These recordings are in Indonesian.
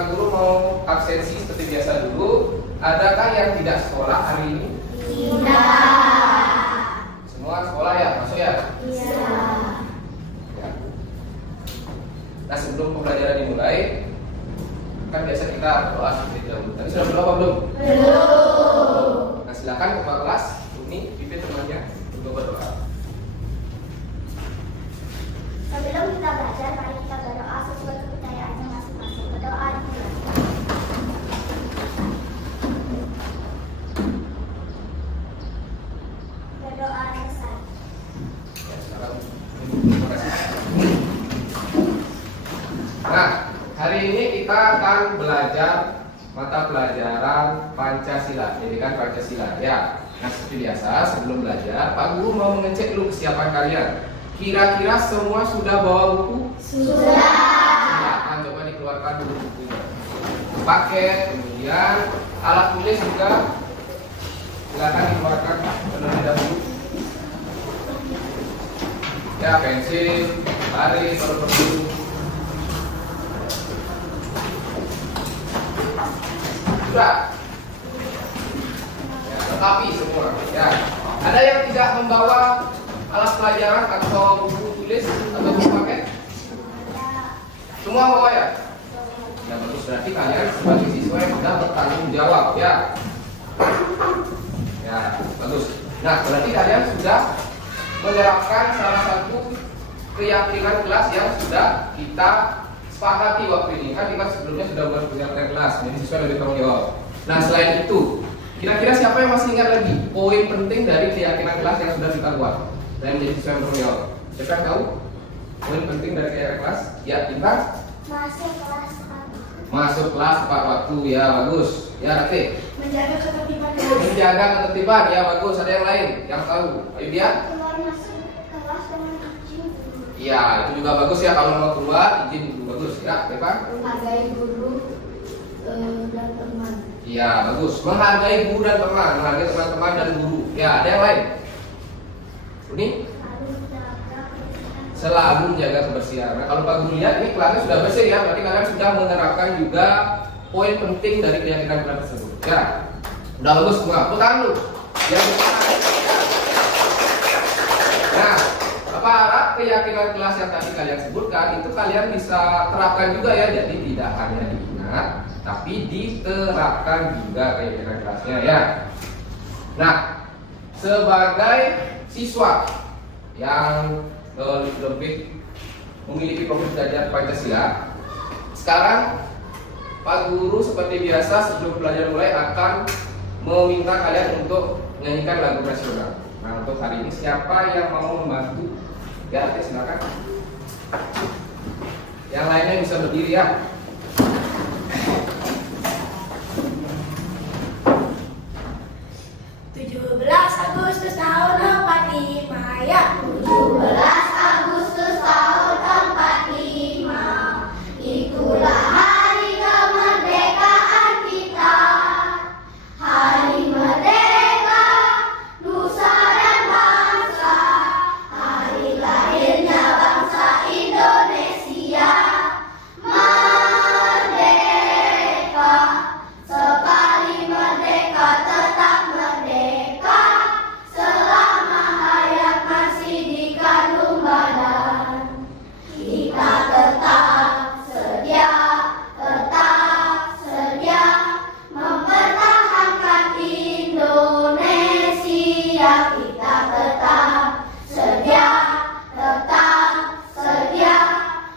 Pak Guru mau absensi seperti biasa dulu. Adakah yang tidak sekolah hari ini? Tidak. Semua sekolah ya, masuk ya? Iya. Ya. Nah, sebelum pembelajaran dimulai, kan biasa kita berdoa seperti dahulu. Tadi sudah berdoa apa belum? Belum. Nah, silakan ketua kelas, ini pimpin temannya untuk berdoa. Sebelum kita belajar, mari kita berdoa sesuai kepercayaannya masing-masing. Berdoa dimulai. Berdoa selesai. Ya, sekarang, terima kasih. Nah, hari ini kita akan belajar mata pelajaran Pancasila. Jadi kan Pancasila ya. Nah, seperti biasa sebelum belajar, Pak Guru mau mengecek dulu kesiapan kalian. Kira-kira semua sudah bawa buku? Sudah. Silakan coba dikeluarkan dulu bukunya. Paket, kemudian alat tulis juga silakan dikeluarkan terlebih dahulu. Ya, pensil, baris, perlu. Sudah. Ya, tetapi semua. Ya, ada yang tidak membawa alat pelajaran atau buku tulis atau buku paket? Semua bawa ya? Ya, bagus, berarti kalian sebagai siswa yang sudah bertanggung jawab ya. Ya, bagus. Nah, berarti kalian sudah menerapkan salah satu keyakinan kelas yang sudah kita sepakati waktu ini. Kan kita sebelumnya sudah buat keyakinan kelas, jadi siswa lebih bertanggung jawab. Nah, selain itu, kira-kira siapa yang masih ingat lagi poin penting dari keyakinan kelas yang sudah kita buat dan menjadi siswa yang bertanggung jawab? Siapa yang tahu poin penting dari keyakinan kelas? Ya, Intan. Masuk kelas. Masuk kelas tepat waktu, ya bagus. Ya, Rati. Menjaga ketertiban kelas. Menjaga ketertiban, ya bagus. Ada yang lain yang tahu? Ayo dia. Keluar masuk kelas dengan izin. Iya, itu juga bagus ya, kalau mau keluar izin dulu, bagus ya, Pak. Menghargai guru dan teman. Iya, bagus. Menghargai guru dan teman, menghargai teman-teman dan guru. Ya, ada yang lain? Ini selalu menjaga kebersihan. Nah, kalau Pak Guru lihat ini kelasnya sudah bersih ya, berarti kalian sudah menerapkan juga poin penting dari keyakinan kelas tersebut. Ya, udah bagus semua. Tepuk tangan dulu. Yang benar. Nah, Bapak harap keyakinan kelas yang tadi kalian sebutkan itu kalian bisa terapkan juga ya. Jadi tidak hanya diingat, tapi diterapkan juga keyakinan kelasnya ya. Nah, sebagai siswa yang lebih memiliki fokus belajar Pancasila, sekarang Pak Guru seperti biasa sebelum belajar mulai akan meminta kalian untuk menyanyikan lagu nasional. Nah, untuk hari ini siapa yang mau membantu? Ya, oke, silakan. Yang lainnya bisa berdiri ya. 17 Agustus tahun 45 ya. 17 Agustus tahun 45. Itulah hari kemerdekaan kita. Hari merdeka nusa dan bangsa. Hari lahirnya bangsa Indonesia. Merdeka, sekali merdeka tetap merdeka. Selama hayat masih dikandung badan, kita tetap sedia mempertahankan Indonesia. Kita tetap sedia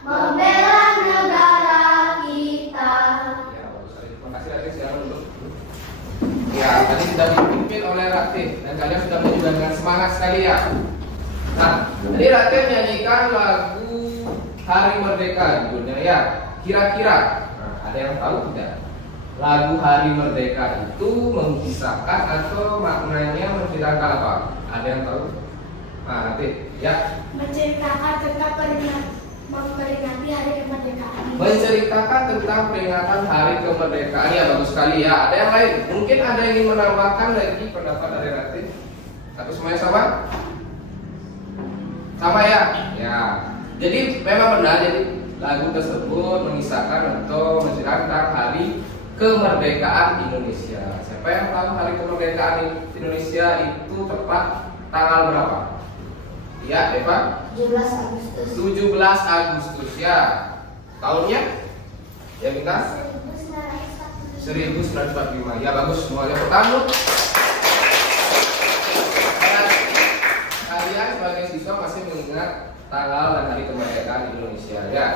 membela negara kita. Ya, bagus sekali. Terima kasih Ratih, silakan duduk. Ya, tadi sudah dipimpin oleh Ratih dan kalian sudah menunjukkan dengan semangat sekali ya. Nah, tadi Ratih menyanyikan lagu Hari Merdeka judulnya ya. Kira-kira, nah, ada yang tahu tidak? Lagu Hari Merdeka itu mengisahkan atau maknanya menceritakan apa? Ada yang tahu? Nah, Ratih, ya. Menceritakan tentang memperingati hari kemerdekaan. Menceritakan tentang peringatan Hari Kemerdekaan, ya bagus sekali ya. Ada yang lain? Mungkin ada yang ingin menambahkan lagi pendapat dari Ratih? Atau semuanya sama? Sama ya? Ya. Jadi memang benar. Jadi lagu tersebut mengisahkan atau menceritakan tentang hari kemerdekaan Indonesia. Siapa yang tahu hari kemerdekaan Indonesia itu tepat tanggal berapa? Ya, Eva? 17 Agustus. 17 Agustus ya. Tahunnya? Ya kita? 1945. Ya bagus, semuanya bertanggung. Kalian sebagai siswa masih mengingat tanggal dan hari kemerdekaan Indonesia ya.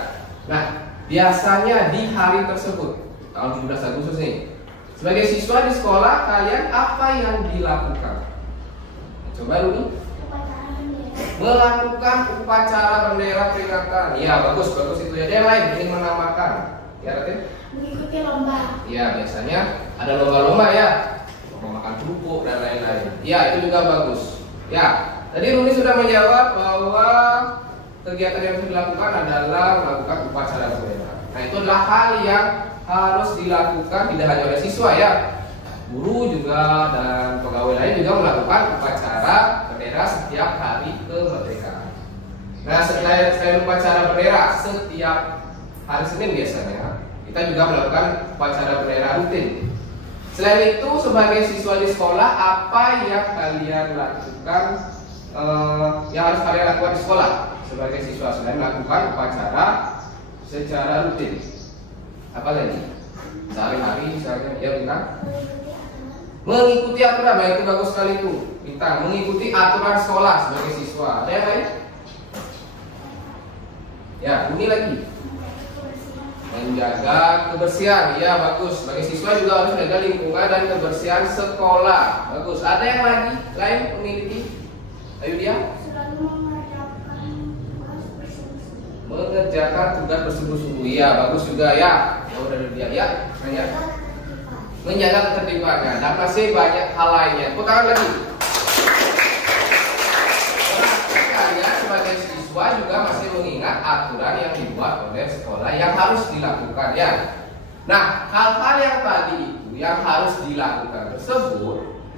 Nah, biasanya di hari tersebut tahun 17 Agustus nih, sebagai siswa di sekolah kalian apa yang dilakukan? Coba dulu. Melakukan upacara bendera peringatan. Ya bagus itu ya. Ada yang lain ingin menambahkan? Ya Ratin? Mengikuti lomba. Ya biasanya ada lomba-lomba ya, lomba makan kerupuk dan lain-lain. Ya itu juga bagus. Ya tadi Runi sudah menjawab bahwa kegiatan yang harus dilakukan adalah melakukan upacara bendera. Nah itu adalah hal yang harus dilakukan tidak hanya oleh siswa ya, guru juga dan pegawai lain juga melakukan upacara bendera setiap hari kemerdekaan. Nah selain upacara bendera setiap hari Senin biasanya kita juga melakukan upacara bendera rutin. Selain itu sebagai siswa di sekolah apa yang kalian lakukan, yang harus kalian lakukan di sekolah sebagai siswa selain melakukan upacara secara rutin? Apa lagi? Sehari-hari misalnya ya Bintang? Mengikuti aturan, itu bagus sekali itu Bintang. Mengikuti aturan sekolah sebagai siswa. Ada yang lain? Ya, ini lagi. Menjaga kebersihan, ya bagus. Sebagai siswa juga harus menjaga lingkungan dan kebersihan sekolah. Bagus. Ada yang lagi lain memiliki? Ayo dia. Mengerjakan tugas bersungguh-sungguh. Ya bagus juga ya. Jauh dari dia ya. Hanya menjaga ketertibannya. Dan masih banyak hal lainnya. Pertama lagi. Kalian sebagai siswa juga masih mengingat aturan yang dibuat oleh sekolah yang harus dilakukan ya. Nah, hal-hal yang tadi itu yang harus dilakukan tersebut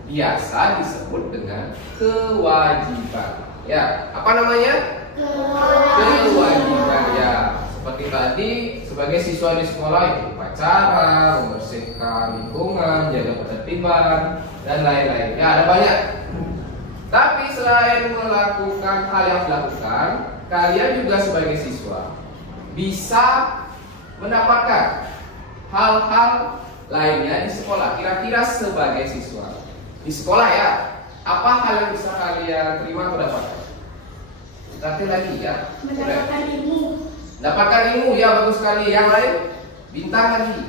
biasa disebut dengan kewajiban. Ya, apa namanya? Kewajiban ya. Seperti tadi sebagai siswa di sekolah itu upacara, membersihkan lingkungan, jaga ketertiban dan lain-lain. Ya, ada banyak. Tapi selain melakukan hal yang dilakukan, kalian juga sebagai siswa bisa mendapatkan hal-hal lainnya di sekolah. Kira-kira sebagai siswa di sekolah ya, apa hal yang bisa kalian terima atau dapatkan? Tapi lagi ya, Mendapatkan ilmu. Dapatkan ilmu ya bagus sekali. Yang lain? Bintang lagi.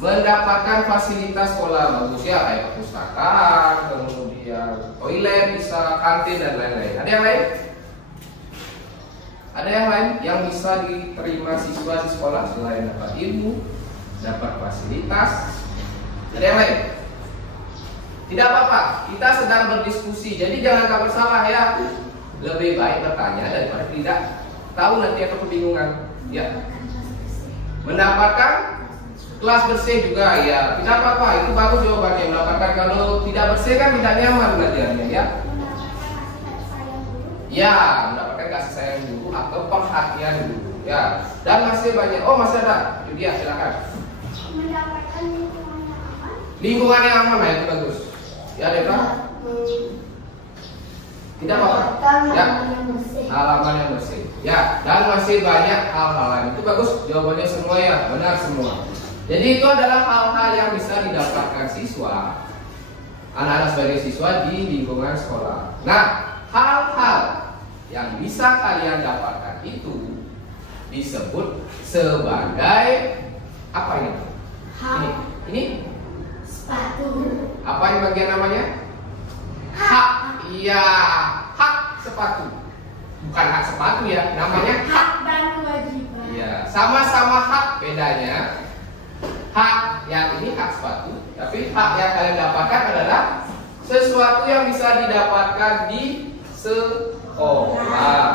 Mendapatkan fasilitas sekolah bagus ya, kayak perpustakaan, kemudian toilet, bisa kantin dan lain-lain. Ada yang lain? Ada yang lain yang bisa diterima siswa di sekolah selain dapat ilmu, dapat fasilitas? Ada yang lain? Tidak apa-apa, kita sedang berdiskusi, jadi jangan takut salah ya. Lebih baik bertanya daripada tidak tahu nanti atau kebingungan. Ya. Mendapatkan kelas bersih juga ya, tidak apa-apa, itu bagus jawabannya. Mendapatkan, kalau tidak bersih kan tidak nyaman belajarnya ya. Ya, mendapatkan kasih sayang guru atau perhatian guru ya. Dan masih banyak. Oh masih ada, itu dia silakan. Mendapatkan lingkungan yang aman. Lingkungan yang aman ya, itu bagus. Ya Deva. Tidak apa-apa. Ya. Halaman yang bersih. Ya, dan masih banyak hal-hal lain. Itu bagus jawabannya semua ya, benar semua. Jadi itu adalah hal-hal yang bisa didapatkan siswa, anak-anak sebagai siswa di lingkungan sekolah. Nah, hal-hal yang bisa kalian dapatkan itu disebut sebagai apa ini? Ini sepatu. apa yang bagian namanya? Hak. Iya, hak sepatu. Bukan hak sepatu ya, namanya hak dan kewajiban. Iya, sama-sama hak, bedanya hak yang ini hak sepatu, tapi hak yang kalian dapatkan adalah sesuatu yang bisa didapatkan di sekolah.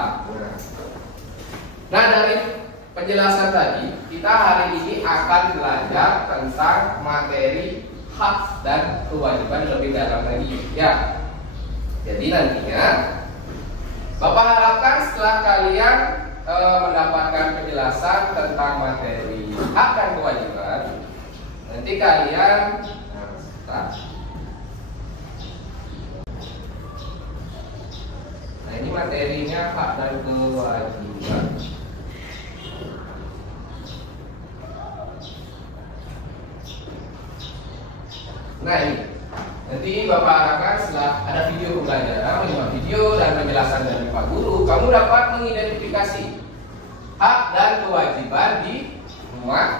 Nah, dari penjelasan tadi, kita hari ini akan belajar tentang materi hak dan kewajiban lebih dalam lagi. Ya, jadi nantinya Bapak harapkan setelah kalian mendapatkan penjelasan tentang materi hak dan kewajiban, nanti kalian nah ini materinya hak dan kewajiban. Nah ini nanti Bapak harapkan setelah ada video pembelajaran, menyimak video dan penjelasan dari Pak Guru, kamu dapat mengidentifikasi hak dan kewajiban di rumah,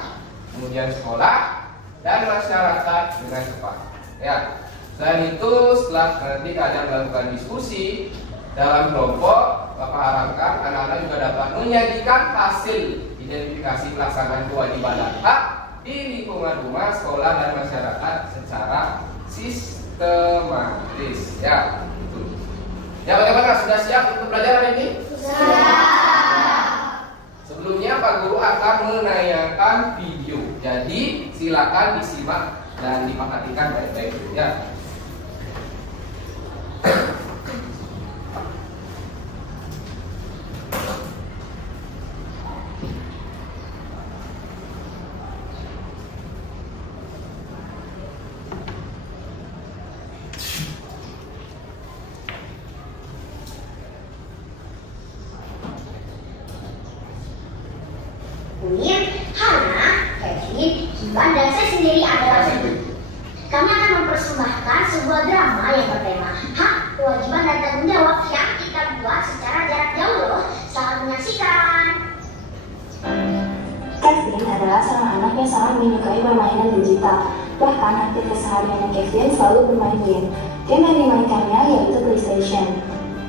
kemudian sekolah, dan masyarakat dengan cepat. Ya, selain itu setelah nanti kalian melakukan diskusi dalam kelompok, Bapak harapkan anak-anak juga dapat menyajikan hasil identifikasi pelaksanaan kewajiban dan hak di lingkungan rumah, sekolah, dan masyarakat secara sistematis. Ya, itu. Ya, bagaimana? Sudah siap untuk pelajaran ini? Sudah. Sebelumnya Pak Guru akan menayangkan video. Jadi silakan disimak dan diperhatikan baik-baik ya. Mir, Hana, Kevin, Ivan, dan saya sendiri adalah kami akan mempersembahkan sebuah drama yang bertema hak, kewajiban, dan tanggung jawab yang kita buat secara jarak jauh loh. Selamat menyaksikan. Kevin adalah seorang anak yang sangat menyukai permainan digital. Bahkan hampir kesehariannya Kevin selalu bermain game. Game yang dimainkannya yaitu PlayStation.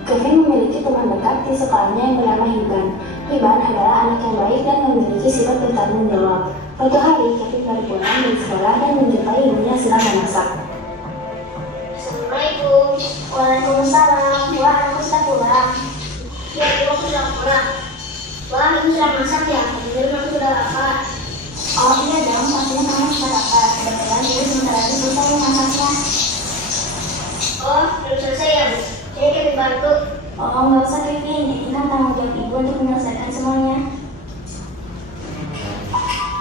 Kevin memiliki teman dekat di sekolahnya yang bernama Ivan. Ivan adalah anak yang baik dan memiliki sifat bertanggung jawab. Suatu hari, Kevin baru pulang dari sekolah dan menjumpai ibunya sedang memasak. Assalamualaikum. Waalaikumsalam. Wah, aku sudah pulang. Ya, ibu aku sudah pulang. Wah, ibu sudah masak ya? Kemudian aku sudah lapar. Oh iya dong, pastinya kamu sudah lapar. Kebetulan ibu sebentar lagi selesai masaknya. Oh, belum selesai ya, Bu? Jadi Kevin bantu. Oh, nggak usah Kevin, ini kan tanggung jawab ibu untuk menyelesaikan semuanya.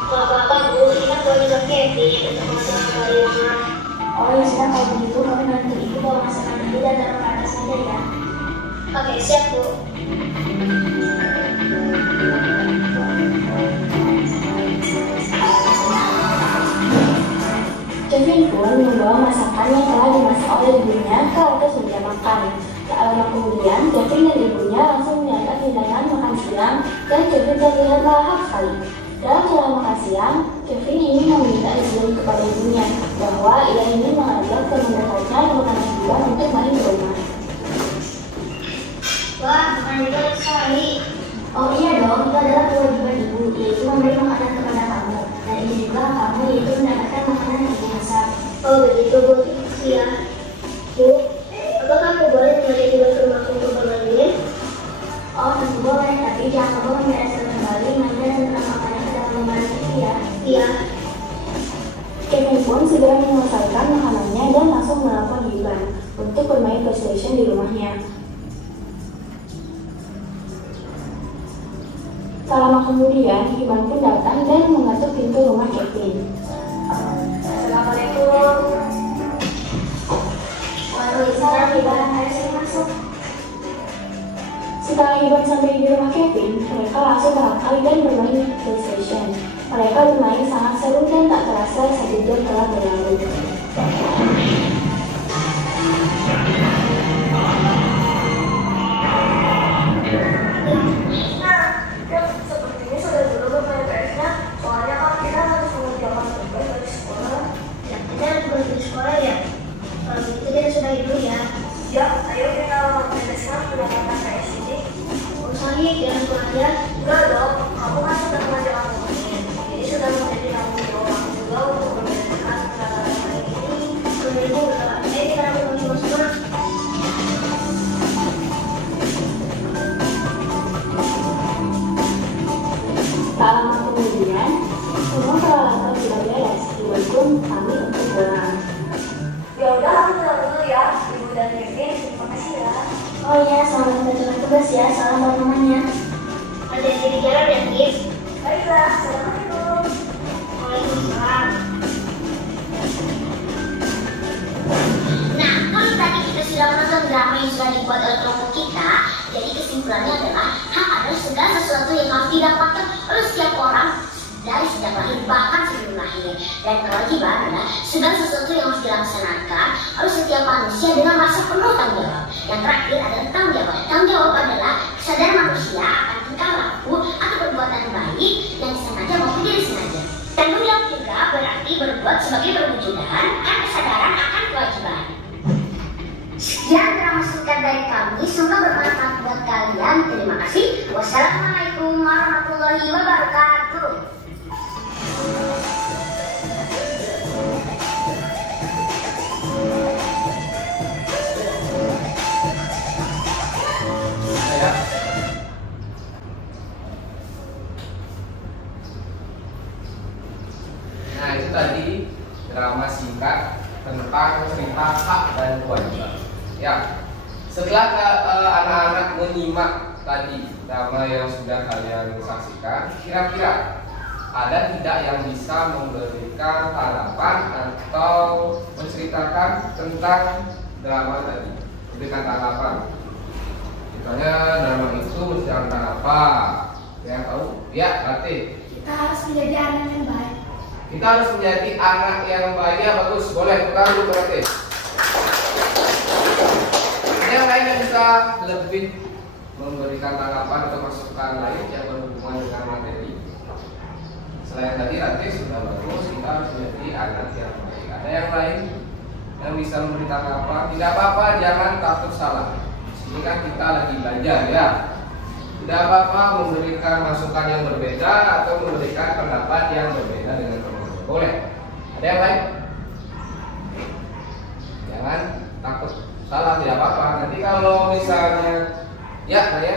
Kalau apa-apa, Bu, ini kan kewajiban Kevin untuk masak dari rumah. Oh ya sudah, kalau begitu kamu bantu ibu bawa masakan ibu dan taruh ke atas meja ya. Oke, siap, Bu. Kevin pun membawa masakan yang telah dimasak oleh ibunya ke atas meja makan. Tak lama kemudian, Kevin dan ibunya langsung menyantap hidangan makan siang dan Kevin terlihat lahap sekali. Dalam jam makan siang, Kevin ingin meminta izin kepada ibunya bahwa ia ingin mengajak teman dekatnya yang bernama Ivan untuk main di rumah. Wah, makan juga sekali. Oh iya dong, itu adalah kewajiban ibu, yaitu memberi makanan kepada kamu. Dan ini juga kamu yaitu mendapatkan makanan yang ibu masak. Oh, begitu, Bu. Iya. Bu, apakah aku boleh mengajak ibu ke rumahku untuk bermain game? Oh tentu boleh, tapi jangan lupa membereskan kembali meja dan menambah makanan ke dalam lembaran itu ya. Iya. Kevin pun segera menyelesaikan makanannya dan langsung menelpon Ivan untuk bermain PlayStation di rumahnya. Tak lama kemudian, Ivan pun datang dan mengetuk pintu rumah Kevin. Assalamualaikum. Waalaikumsalam, Ivan. Ayo saya masuk. Setelah Ivan sampai di rumah Kevin, mereka langsung berangkat dan bermain PlayStation. Mereka bermain sangat seru dan tak terasa 1 jam telah berlalu. Sepertinya sudah dulu bermain PS-nya, soalnya kan kita harus mengerjakan tugas dari sekolah. Ya, kita harus berhenti di sekolah ya. Kalau begitu kita sudah dulu ya. Ya, ayo kita main PS-nya menggunakan PS ini. Oh, Sani, jangan belajar. Enggak dong, kamu kan sudah mengajar aku. Jadi sudah menjadi tanggung jawab. drama yang sudah dibuat oleh kelompok kita, jadi kesimpulannya adalah hak adalah segala sesuatu yang harus didapatkan oleh setiap orang dari sejak lahir bahkan sebelum lahir. Dan kewajiban adalah segala sesuatu yang harus dilaksanakan oleh setiap manusia dengan rasa penuh tanggung jawab. Yang terakhir adalah tanggung jawab. Tanggung jawab adalah kesadaran manusia akan tingkah laku atau perbuatan baik yang disengaja maupun tidak disengaja. Tanggung jawab juga berarti berbuat sebagai perwujudan dan kesadaran akan kewajiban. Sekian drama singkat dari kami, semoga bermanfaat buat kalian. Terima kasih. Wassalamualaikum warahmatullahi wabarakatuh. Nah, itu tadi drama singkat tentang cerita hak dan kewajiban. Ya, setelah anak-anak menyimak tadi drama yang sudah kalian saksikan, kira-kira ada tidak yang bisa memberikan harapan atau menceritakan tentang drama tadi? Memberikan tanggapan. Misalnya drama itu menceritakan apa? Yang tahu? Ya, berarti Kita harus menjadi anak yang baik. kita harus menjadi anak yang baik. Ya, bagus. Boleh, tukar dulu berarti. Ada yang lain yang bisa lebih memberikan tanggapan atau masukan lain yang berhubungan dengan materi? Selain tadi sudah bagus, kita harus menjadi anak yang baik. Ada yang lain yang bisa memberi tanggapan? Tidak apa-apa, jangan takut salah. Ini kan kita lagi belajar ya. Tidak apa-apa memberikan masukan yang berbeda atau memberikan pendapat yang berbeda dengan teman-teman. Boleh. Ada yang lain? Jangan takut salah, tidak apa-apa. Nanti kalau misalnya ya, saya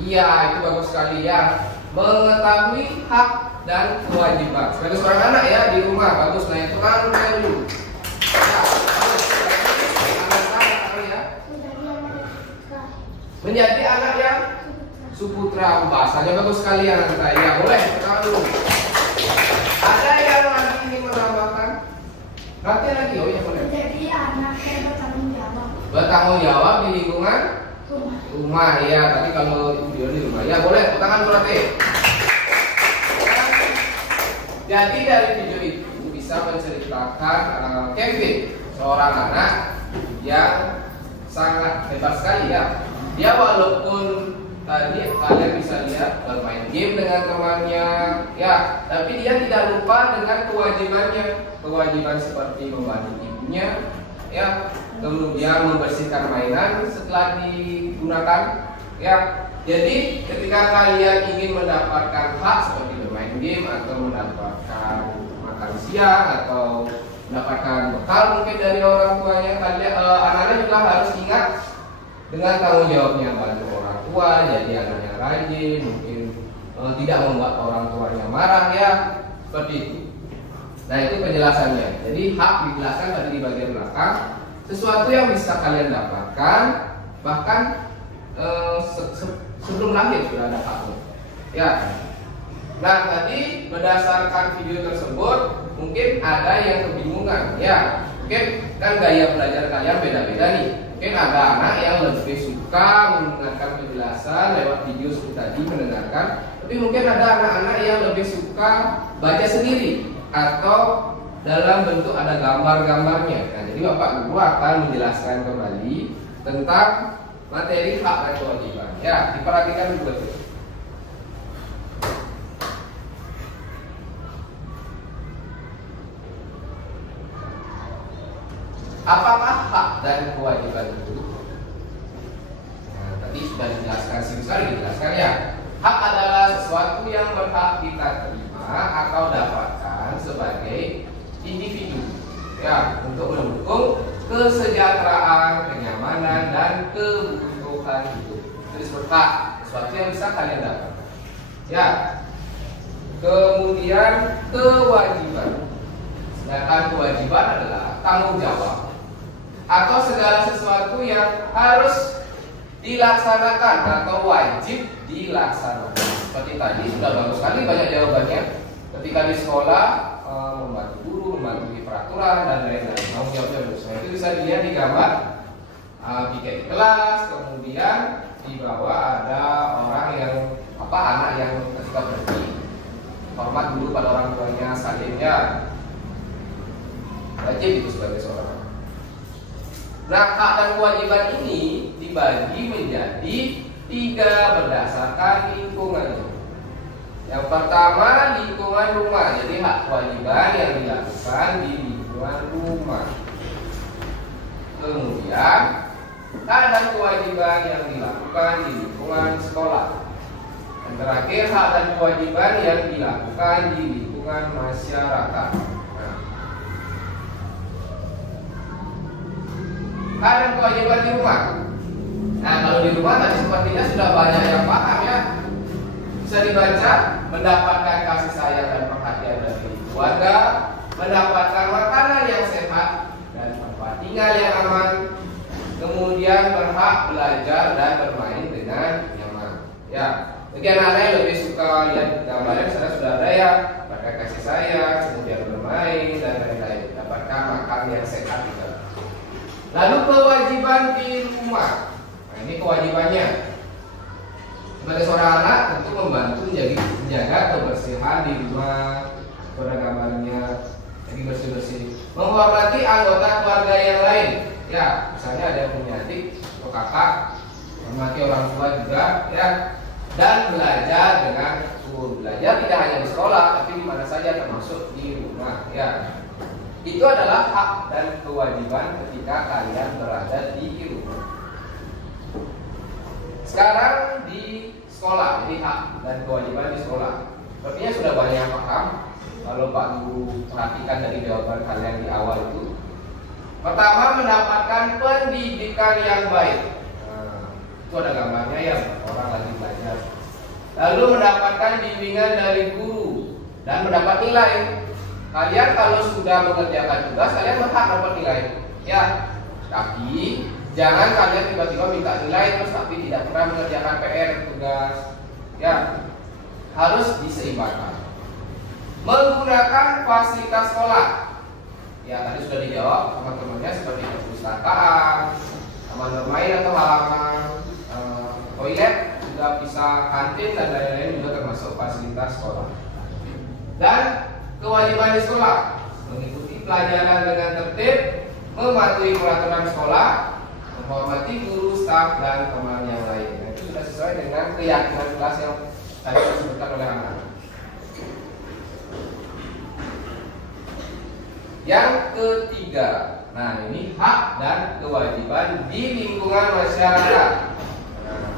iya, itu bagus sekali ya. Mengetahui hak dan kewajiban sebagai seorang anak ya di rumah, bagus. Nah, itu kan dulu. Ya, bagus. Ya. Menjadi anak yang suputra, bahasanya bagus sekali ya nanti. Ya, boleh. Sekarang dulu. Ada yang lagi ingin menambahkan? Nanti lagi, oh ya boleh. Menjadi anak yang bertanggung jawab. Bertanggung jawab di lingkungan rumah ya, tadi kalau video di rumah ya boleh, tangan berarti. Jadi dari video itu bisa menceritakan Kevin, seorang anak yang sangat hebat sekali ya. Dia walaupun tadi kalian bisa lihat bermain game dengan temannya ya, tapi dia tidak lupa dengan kewajibannya, kewajiban seperti membantu ibunya ya, kemudian membersihkan mainan setelah digunakan ya. Jadi ketika kalian ingin mendapatkan hak seperti bermain game atau mendapatkan makan siang atau mendapatkan bekal mungkin dari orang tuanya, kalian anak-anak juga harus ingat dengan tanggung jawabnya, bantu orang tua, jadi anak yang rajin, mungkin tidak membuat orang tuanya marah ya, seperti itu. Nah, itu penjelasannya. Jadi hak dijelaskan tadi di bagian belakang, sesuatu yang bisa kalian dapatkan bahkan sebelum lahir sudah ada haknya. Ya. Nah, tadi berdasarkan video tersebut mungkin ada yang kebingungan ya. Mungkin kan gaya belajar kalian beda-beda nih. Mungkin ada anak yang lebih suka mendengarkan penjelasan lewat video seperti tadi, mendengarkan. Tapi mungkin ada anak-anak yang lebih suka baca sendiri atau dalam bentuk ada gambar-gambarnya. Nah, jadi Bapak Guru akan menjelaskan kembali tentang materi hak dan kewajiban. Ya, diperhatikan dulu betul. Apakah hak dan kewajiban itu? Nah, tadi sudah dijelaskan sekali, dijelaskan ya. Hak adalah sesuatu yang berhak kita terima atau dapatkan sebagai individu, ya, untuk mendukung kesejahteraan, kenyamanan, dan kebutuhan hidup. Itu disebut hak, sesuatu yang bisa kalian dapat. Ya. Kemudian kewajiban. Sedangkan kewajiban adalah tanggung jawab atau segala sesuatu yang harus dilaksanakan atau wajib dilaksanakan. Seperti tadi sudah bagus sekali banyak jawabannya. Ketika di sekolah membantu guru, membantu peraturan dan lain-lain. Tanggung jawabnya bagus. Itu Itu bisa dilihat di gambar piket di kelas, kemudian di bawah ada orang yang anak yang ketika berhenti hormat dulu pada orang tuanya, salimnya wajib itu sebagai seorang. Nah, hak dan kewajiban ini dibagi menjadi 3 berdasarkan lingkungannya. Yang pertama, lingkungan rumah. Jadi hak kewajiban yang dilakukan di lingkungan rumah. Kemudian hak dan kewajiban yang dilakukan di lingkungan sekolah. Dan terakhir, hak dan kewajiban yang dilakukan di lingkungan masyarakat. Hak dan kewajiban di rumah. Nah, kalau di rumah tadi sepertinya sudah banyak yang paham ya. Bisa dibaca, mendapatkan kasih sayang dan perhatian dari keluarga, mendapatkan makanan yang sehat dan tempat tinggal yang aman, kemudian berhak belajar dan bermain dengan nyaman. Ya, bagi anak-anak yang lebih suka lihat gambarnya, misalnya sudah ada ya, mendapatkan kasih sayang, kemudian bermain dan lain-lain, dapatkan makan yang sehat juga. Lalu kewajiban di rumah. Nah, ini kewajibannya. Sebagai seorang anak tentu membantu menjaga kebersihan di rumah, pada gambarnya, jadi bersih-bersih. Menghormati anggota keluarga yang lain. Ya, misalnya ada yang punya adik atau kakak, menghormati orang tua juga, ya. Dan belajar dengan tekun. Belajar tidak hanya di sekolah, tapi di mana saja termasuk di rumah, ya. Itu adalah hak dan kewajiban ketika kalian berada di rumah. Sekarang di sekolah, jadi hak dan kewajiban di sekolah. Sepertinya sudah banyak yang paham. Kalau Pak Guru perhatikan dari jawaban kalian di awal itu. Pertama, mendapatkan pendidikan yang baik. Nah, itu ada gambarnya ya, orang lagi belajar. Lalu mendapatkan bimbingan dari guru dan mendapat nilai. Kalian kalau sudah mengerjakan tugas, kalian berhak dapat nilai. Ya, tapi jangan kalian tiba-tiba minta nilai terus tapi tidak pernah mengerjakan PR tugas. Ya, harus diseimbangkan. Menggunakan fasilitas sekolah. Ya, tadi sudah dijawab teman-temannya seperti perpustakaan, taman bermain atau halaman, toilet, juga bisa kantin dan lain-lain juga termasuk fasilitas sekolah. Dan kewajiban di sekolah, mengikuti pelajaran dengan tertib, mematuhi peraturan sekolah, menghormati guru, staf, dan teman yang lain. Nah, itu sudah sesuai dengan keyakinan kelas yang tadi disebutkan oleh anak. Yang ketiga, nah ini hak dan kewajiban di lingkungan masyarakat. Nah,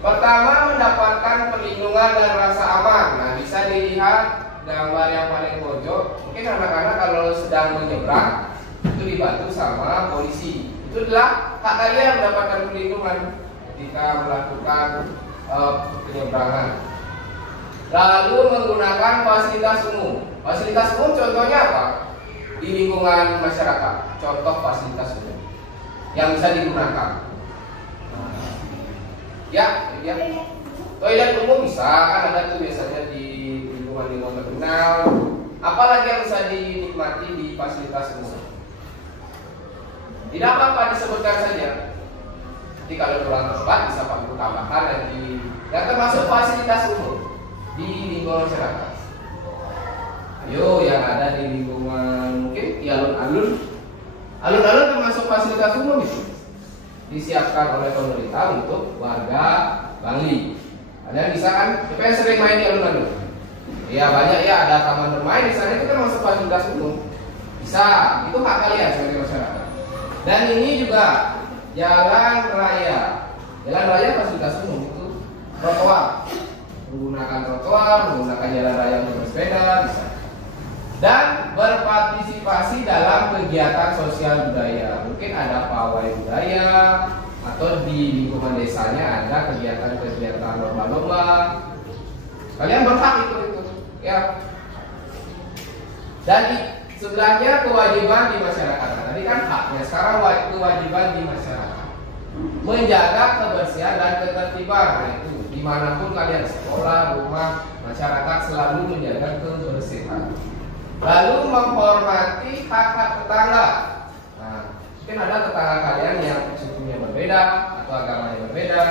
pertama, mendapatkan perlindungan dan rasa aman. Nah, bisa dilihat gambar yang paling pojok. Mungkin anak-anak kalau sedang menyeberang itu dibantu sama polisi. Itu adalah hak kalian mendapatkan perlindungan ketika melakukan penyeberangan. Lalu menggunakan fasilitas umum. Fasilitas umum contohnya apa? Di lingkungan masyarakat. Contoh fasilitas umum yang bisa digunakan. Ya. Toilet umum bisa, kan ada tuh biasanya di lingkungan terminal. Apalagi yang bisa dinikmati di fasilitas umum. Tidak apa-apa disebutkan saja. Jadi kalau kurang tempat bisa Pak Guru tambahkan lagi. Yang termasuk fasilitas umum di lingkungan masyarakat. Ayo yang ada di lingkungan mungkin di alun-alun. Alun-alun termasuk fasilitas umum itu. Disiapkan oleh pemerintah untuk warga Bangli. Ada yang bisa kan? Siapa yang sering main di alun-alun? Ya banyak ya, ada taman bermain di sana, itu kan masuk fasilitas umum. Bisa, itu hak kalian sebagai masyarakat. Dan ini juga jalan raya. Jalan raya fasilitas umum itu trotoar. Menggunakan trotoar, menggunakan jalan raya untuk bersepeda, bisa. Dan berpartisipasi dalam kegiatan sosial budaya. Mungkin ada pawai budaya atau di lingkungan desanya ada kegiatan-kegiatan lomba-lomba. Kalian berhak ikut itu, ya. Dan sebelahnya kewajiban di masyarakat. Tadi kan haknya, sekarang kewajiban di masyarakat. Menjaga kebersihan dan ketertiban. Nah, itu dimanapun kalian, sekolah, rumah, masyarakat selalu menjaga kebersihan. Lalu menghormati hak-hak tetangga. Mungkin ada tetangga kalian yang sukunya berbeda atau agamanya berbeda,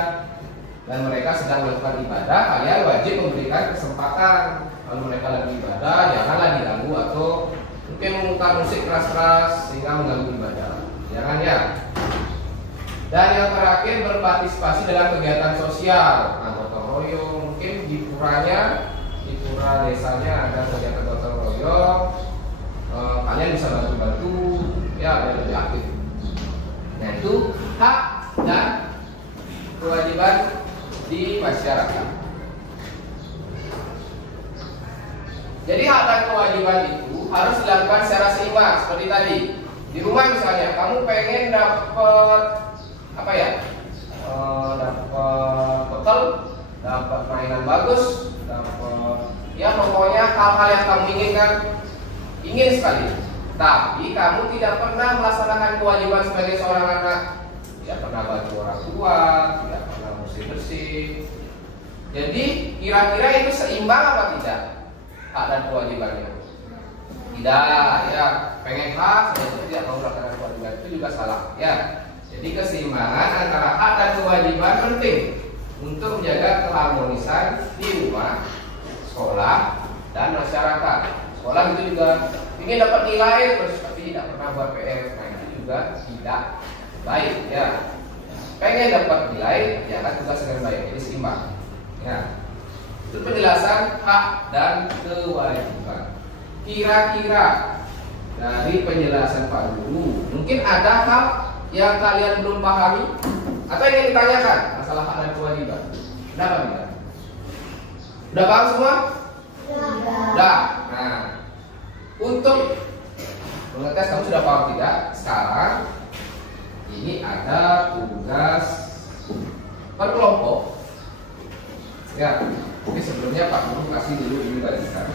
dan mereka sedang melakukan ibadah. Kalian wajib memberikan kesempatan. Kalau mereka lagi ibadah, janganlah diganggu atau mungkin memutar musik keras-keras sehingga mengganggu ibadah. Jangan ya. Dan yang terakhir, berpartisipasi dalam kegiatan sosial, gotong royong. Mungkin di puranya, di pura desanya ada kegiatan gotong royong, kalian bisa bantu-bantu, ya lebih aktif. Nah itu hak dan kewajiban di masyarakat. Jadi hak dan kewajiban itu harus dilakukan secara seimbang seperti tadi. Di rumah misalnya, kamu pengen dapat apa ya? Dapat bekal, dapat mainan bagus, dapat ya pokoknya hal-hal yang kamu inginkan, ingin sekali. Tapi kamu tidak pernah melaksanakan kewajiban sebagai seorang anak. Tidak pernah bantu orang tua, tidak pernah bersih-bersih. Jadi kira-kira itu seimbang apa tidak? Hak dan kewajibannya. Tidak, ya pengen hak, tidak mau melaksanakan kewajiban itu juga salah, ya. Jadi keseimbangan antara hak dan kewajiban penting untuk menjaga keharmonisan di rumah, sekolah, dan masyarakat. Sekolah itu juga ingin dapat nilai terus tapi tidak pernah buat PR, nah itu juga tidak baik, ya. Pengen dapat nilai, ya kan tugas dengan baik, jadi seimbang, ya. Itu penjelasan hak dan kewajiban. Kira-kira dari penjelasan Pak Guru, mungkin ada hal yang kalian belum pahami atau ingin ditanyakan masalah hak dan kewajiban? Kenapa tidak? Udah paham semua? Udah. Nah, untuk mengetes kamu sudah paham tidak? Sekarang ini ada tugas per kelompok. Ya, oke, sebelumnya Pak Guru kasih dulu ini barisan.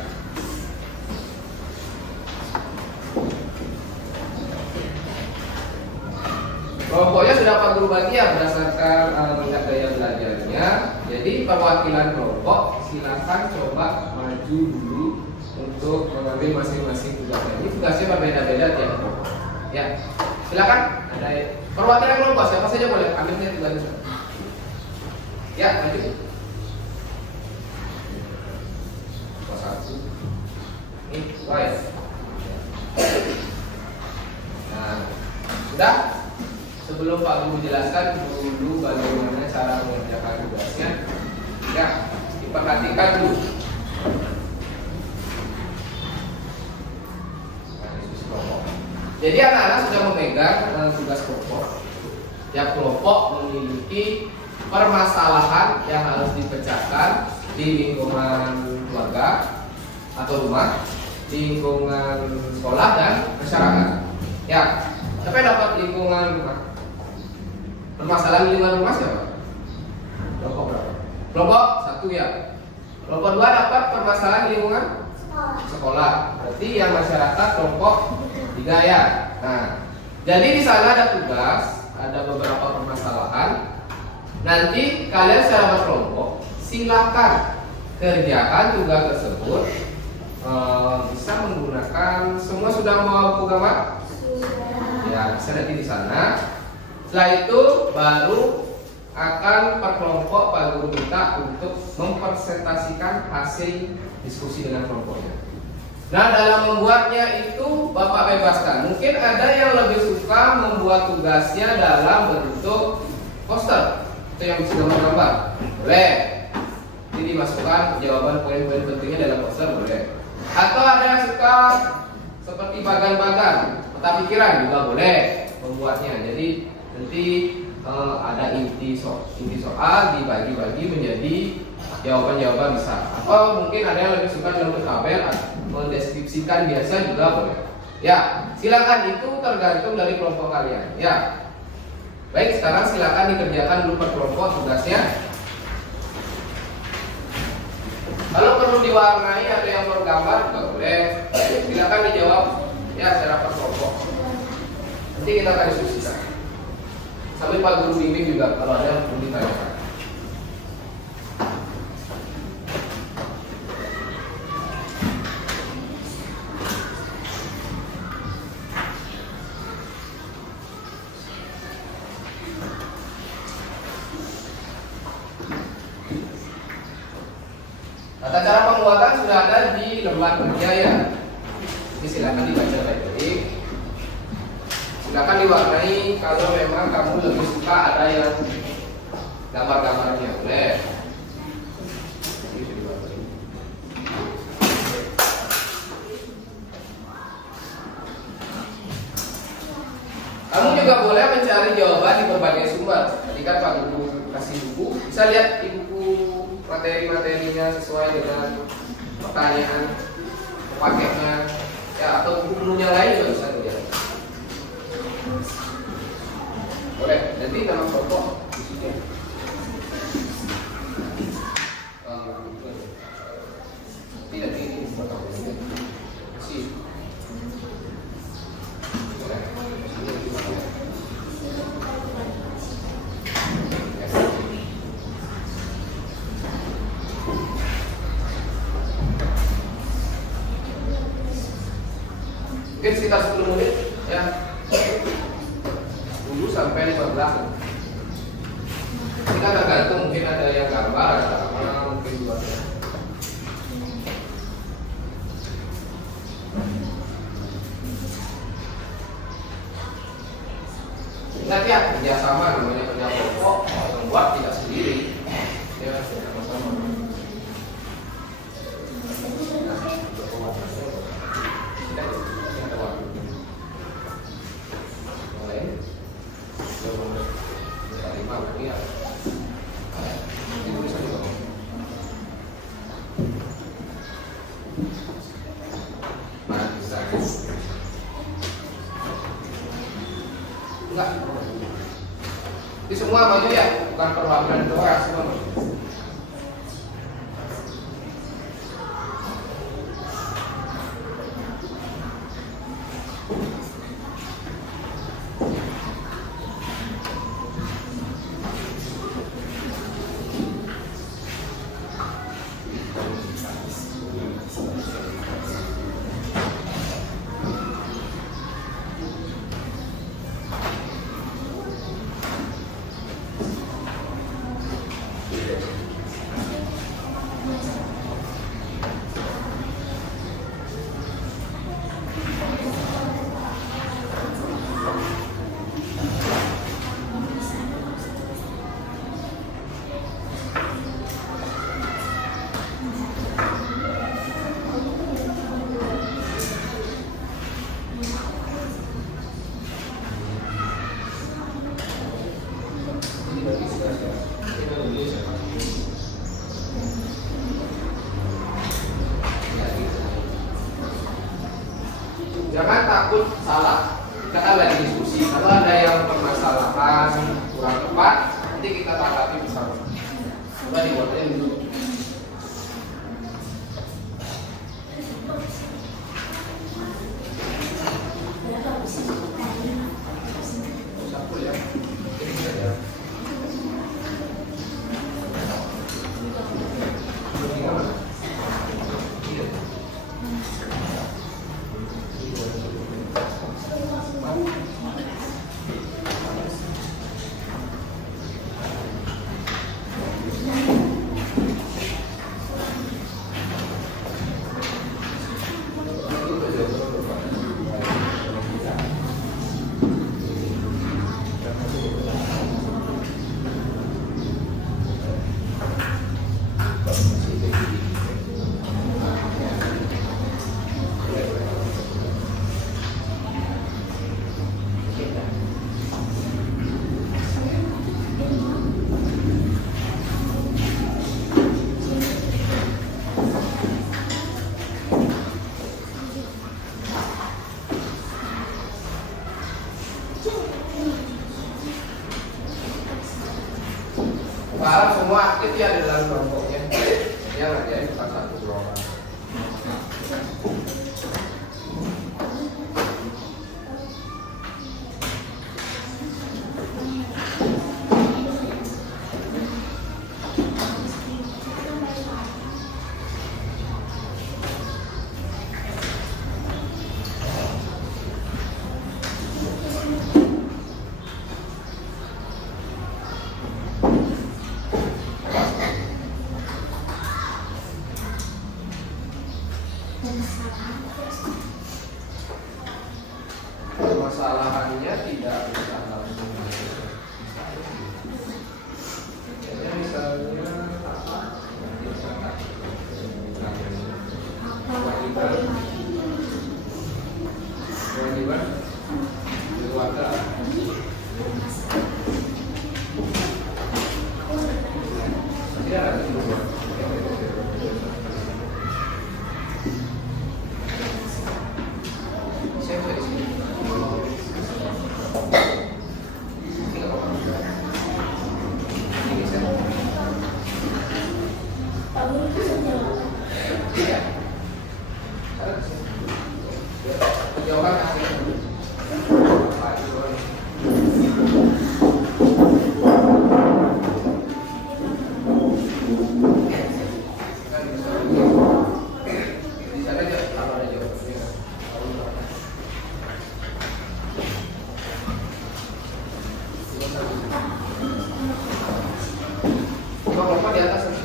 Kelompoknya sudah Pak Guru bagi ya berdasarkan tingkat daya belajarnya. Jadi perwakilan kelompok silakan coba maju dulu untuk mengambil masing-masing tugasnya. Ini tugasnya berbeda-beda tiap kelompok. Ya, silakan. Ada perwakilan kelompok siapa saja boleh ambilnya tugasnya. Ya, maju. Satu. Ini baik. Nah, sudah. Sebelum Pak Guru jelaskan dulu bagaimana cara mengerjakan tugasnya, ya diperhatikan dulu. Jadi anak-anak sudah memegang tugas kelompok. Tiap kelompok memiliki permasalahan yang harus dipecahkan di lingkungan keluarga atau rumah, di lingkungan sekolah dan masyarakat. Ya, sampai dapat lingkungan rumah. Permasalahan lingkungan rumah siapa? Kelompok berapa? Kelompok 1 ya. Kelompok 2 dapat permasalahan lingkungan sekolah. Berarti yang masyarakat kelompok 3 ya. Nah, jadi di sana ada tugas, ada beberapa permasalahan. Nanti kalian secara berkelompok silakan kerjakan tugas tersebut. Bisa menggunakan semua sudah mau gambar? Ya, bisa nanti di sana. Setelah itu baru akan per kelompok Pak Guru minta untuk mempresentasikan hasil diskusi dengan kelompoknya. Nah, dalam membuatnya itu Bapak bebaskan. Mungkin ada yang lebih suka membuat tugasnya dalam bentuk poster atau yang bisa gambar-gambar. Boleh. Jadi dimasukkan jawaban poin-poin pentingnya dalam poster, boleh. Atau ada yang suka seperti bagan-bagan, peta pikiran juga boleh membuatnya. Jadi nanti ada inti soal dibagi-bagi menjadi jawaban-jawaban bisa. Atau mungkin ada yang lebih suka dalam tabel, mendeskripsikan biasa juga boleh. Ya, silakan, itu tergantung dari kelompok kalian. Ya, baik, sekarang silakan dikerjakan dulu per kelompok tugasnya. Kalau perlu diwarnai atau yang bergambar juga boleh. Silakan dijawab ya secara per kelompok. Nanti kita akan diskusikan. Sambil Pak Guru bimbing juga kalau ada yang perlu ditanyakan. Tata cara pembuatan sudah ada di lembar kerja ya. Jadi silakan dibaca baik-baik. Silakan diwarnai kalau memang kamu lebih suka ada yang gambar-gambarnya, boleh. Kamu juga boleh mencari jawaban di berbagai sumber. Tadi kan Pak Guru kasih buku, bisa lihat di buku materi-materinya sesuai dengan pertanyaan pakainya, ya atau buku-bukunya lain juga bisa dilihat. Boleh, nanti nama foto di sini. Tidak ini foto ini. Sih. Boleh. Mungkin sekitar 10 menit ya. 10 sampai 15. Ini kan tergantung, mungkin ada yang gambar, ada apa, mungkin buatnya. Ingat ya, kerjasama namanya kerja kelompok, yang buat tidak sendiri. Ya, sama-sama. Enggak. Ini semua maju ya, bukan perwakilan doang, semua maju. Jangan takut salah. Kita kan lagi diskusi. Kalau ada yang permasalahan kurang tepat, nanti kita tanggapi bersama. Coba dibuatin dulu. Permasalahannya tidak bisa langsung. Misalnya kewajiban keluarga. Tidak ada keluarga. Bapak di atas.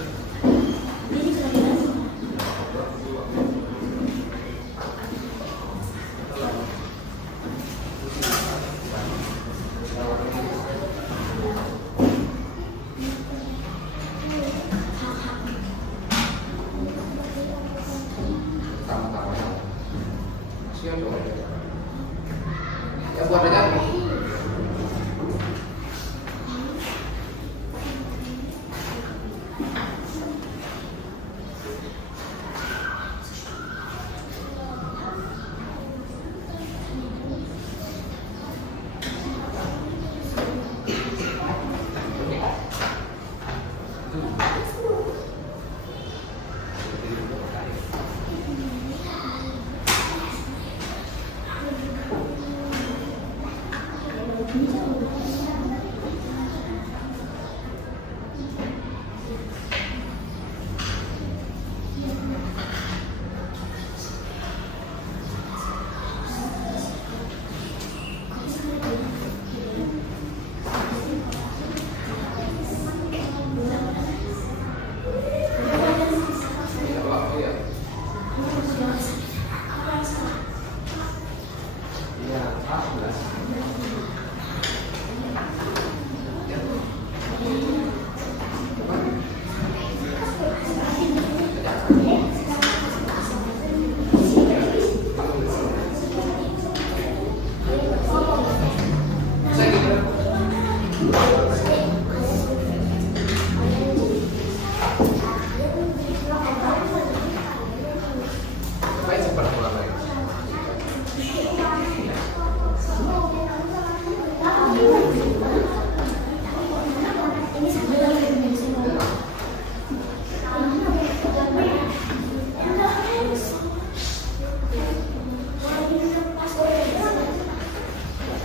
Ya buat aja.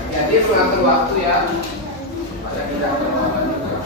Jadi mengatur waktu ya. Pada tidak terlambat juga.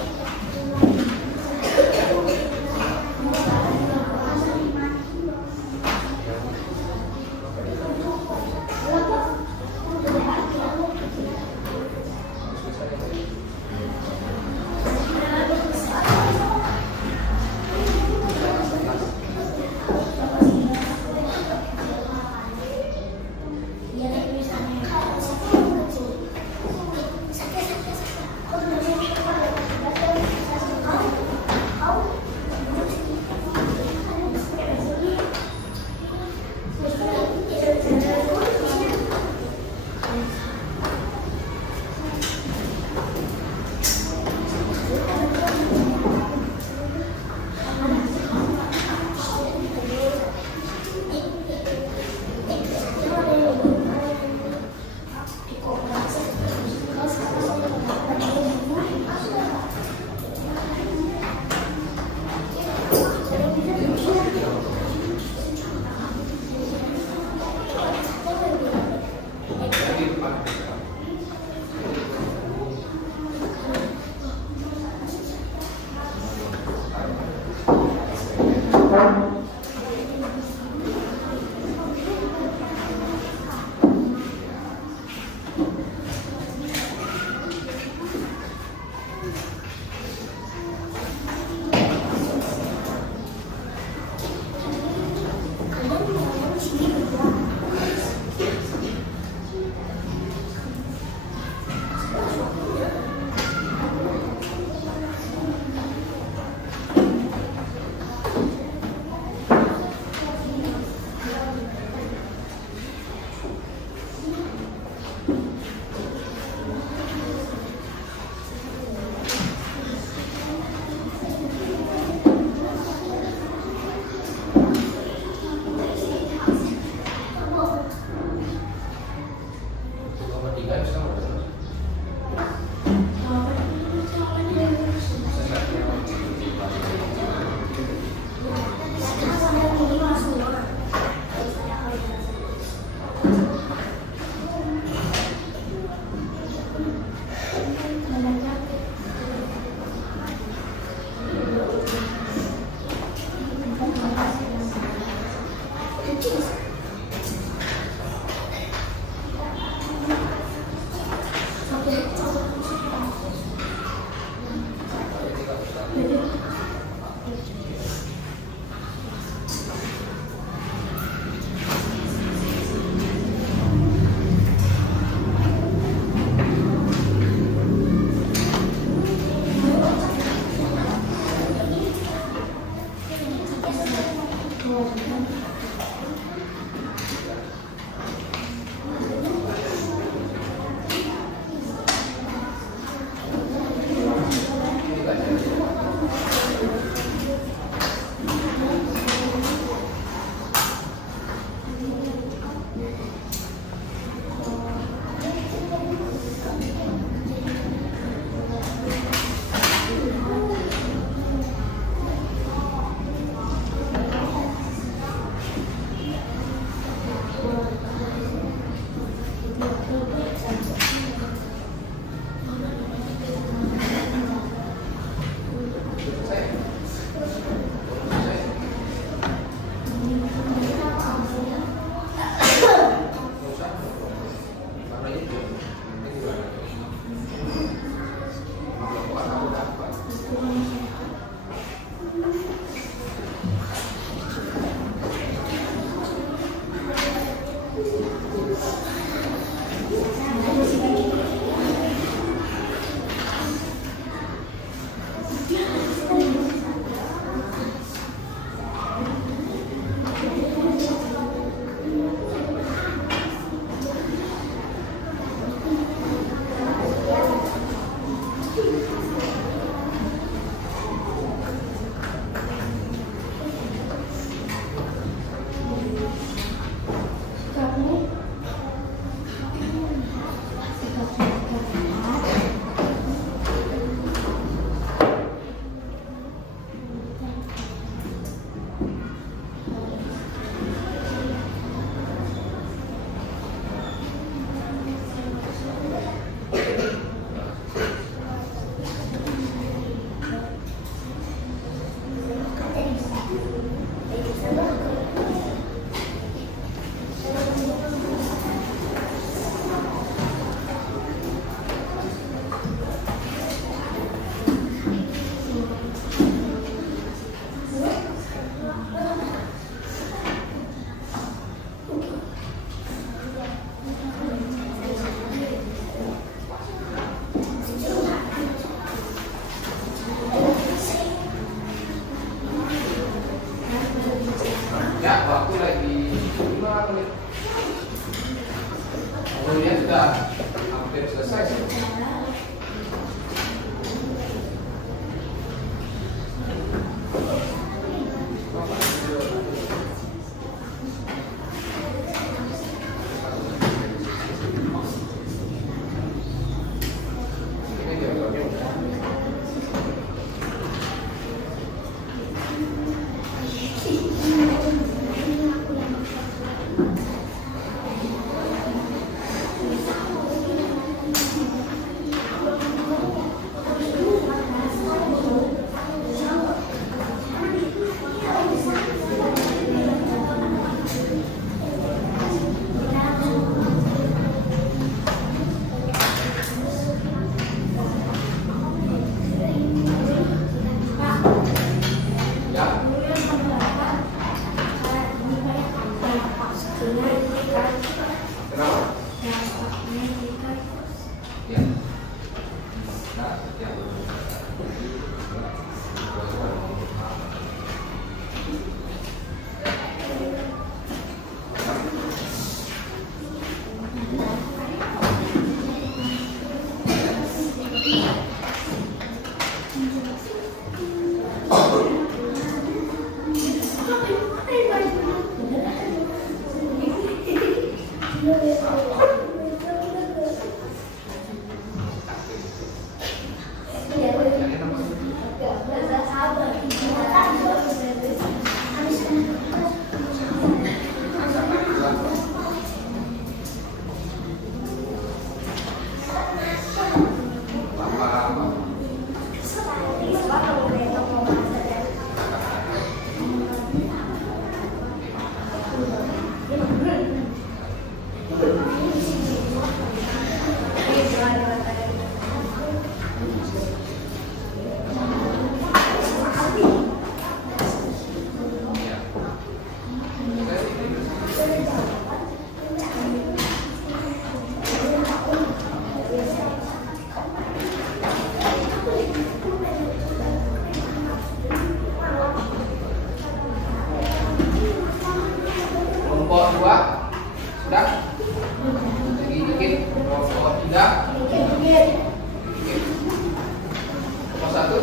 Kemudian sudah hampir selesai. kelompok 2 sudah? Lagi dikit. Kelompok 3 dikit. Kelompok 1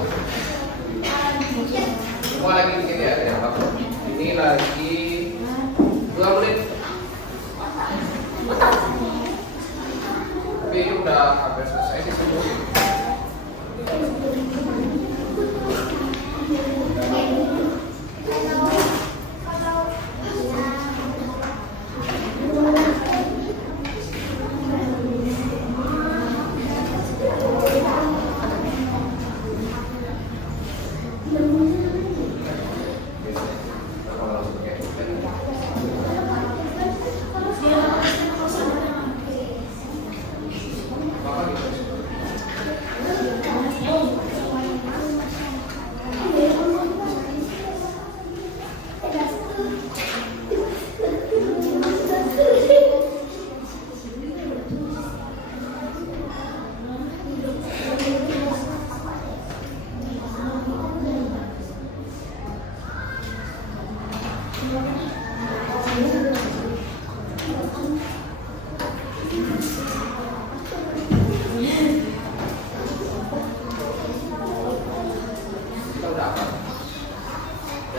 semua lagi dikit ya. Ini lagi 2 menit. Tapi ini udah hampir selesai sih semua.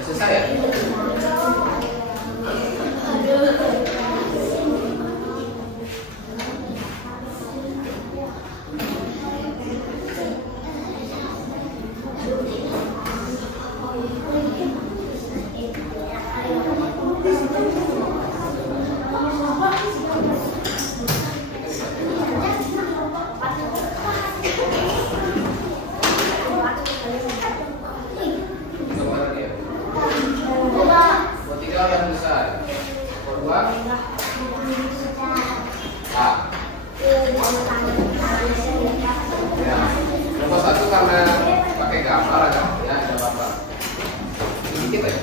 Selesai ya? Nomor 1 karena pakai gambar aja ya, ada apa? Dikit aja.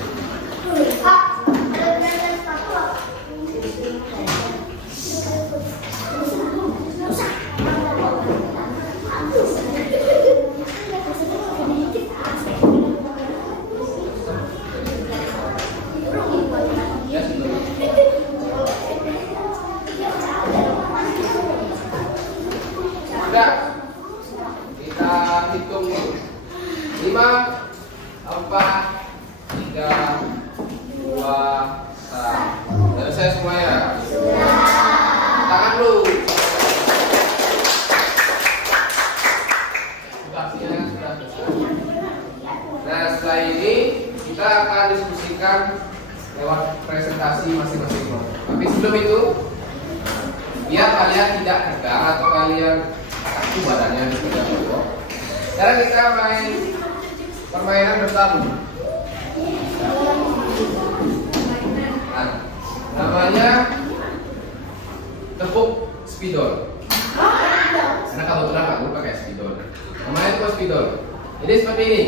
Sudah, kita hitung 5, 4, 3, 2, 1. Selesai semuanya? Tangan dulu. Tugasnya sudah selesai. Nah, setelah ini kita akan diskusikan lewat presentasi masing-masing kelompok. Tapi sebelum itu, biar kalian tidak tegang atau kalian kaku badannya tidak bobok. Sekarang kita main permainan bertarung. Nah, namanya tepuk spidol. Karena kebetulan aku pakai spidol. Namanya tepuk spidol. Jadi seperti ini.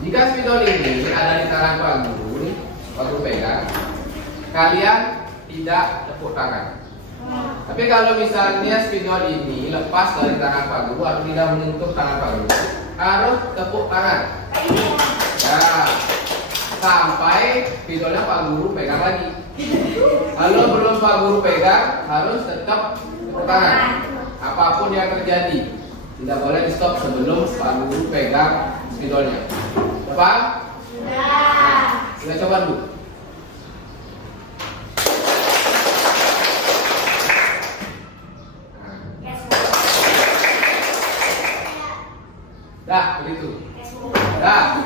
Jika spidol ini ada di tangan Pak Guru, Pak Guru pegang, kalian tidak tepuk tangan. Tapi kalau misalnya spidol ini lepas dari tangan Pak Guru atau tidak menyentuh tangan Pak Guru, harus tepuk tangan. Ya, sampai spidolnya Pak Guru pegang lagi. Kalau belum Pak Guru pegang, harus tetap tepuk tangan. Apapun yang terjadi, tidak boleh di stop sebelum Pak Guru pegang spidolnya. Paham? Kita coba dulu. Dah, begitu. Dah.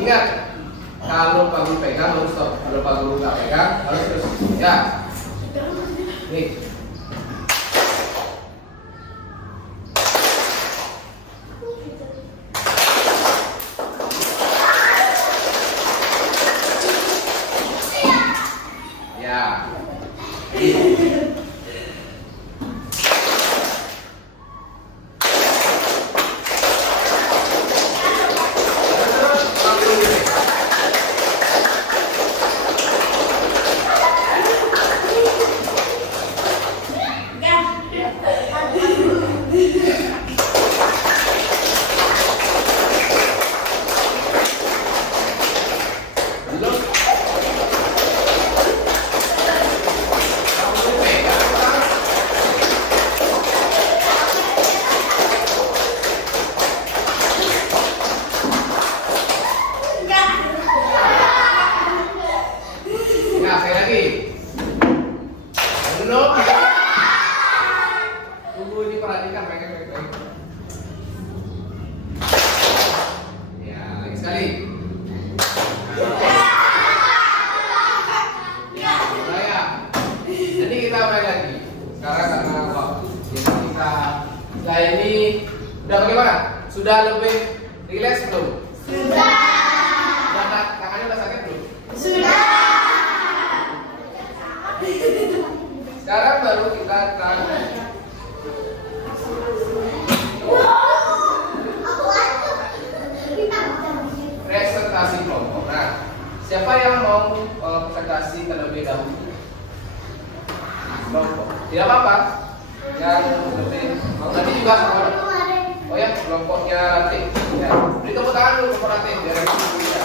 Ingat, kalau Pak Guru pegang harus stop. Kalau Pak Guru nggak pegang harus terus. Ya. Nih. Ya. Sudah bagaimana? Sudah lebih rileks belum? Sudah. Tangannya udah sakit belum? Sudah. Sekarang baru kita akan presentasi kelompok. Nah, siapa yang mau presentasi terlebih dahulu? Kelompok. Tidak apa-apa. Yang lebih mau nanti juga sama. Oh ya, kelompoknya Ratih. Ya. Beri tepuk tangan dulu kelompok Ratih biar yang bisa.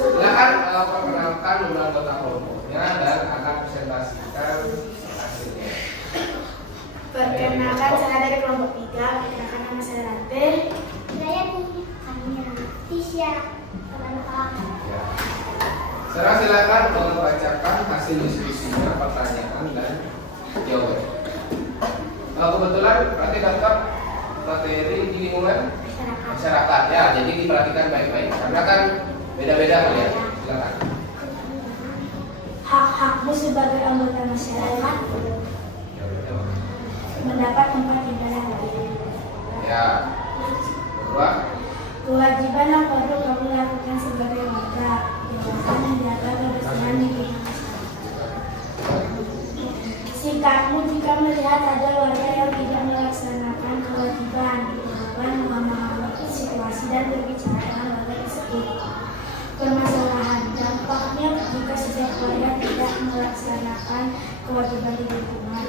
Silakan perkenalkan dulu anggota kelompoknya dan akan presentasikan hasilnya. Perkenalkan, saya dari kelompok 3. Perkenalkan, nama saya Ratih. Saya nih, kami Tisha. Ya. Sekarang silakan membacakan hasil diskusinya, pertanyaan dan jawaban. Kebetulan Ratih dapat materi di lingkungan masyarakat ya, jadi diperhatikan baik-baik karena kan beda-beda kalian. Silakan. Hak-hakmu sebagai anggota masyarakat mendapat tempat tinggal yang layak. Ya. Kedua, Kewajiban yang perlu kamu lakukan sebagai warga yang menjaga kebersihan lingkungan masyarakat. Sikapmu jika melihat ada warga yang tidak melaksanakan kewajiban, jawaban memahami situasi dan berbicara dengan warga tersebut. Permasalahan dampaknya jika setiap warga tidak melaksanakan kewajiban di lingkungan,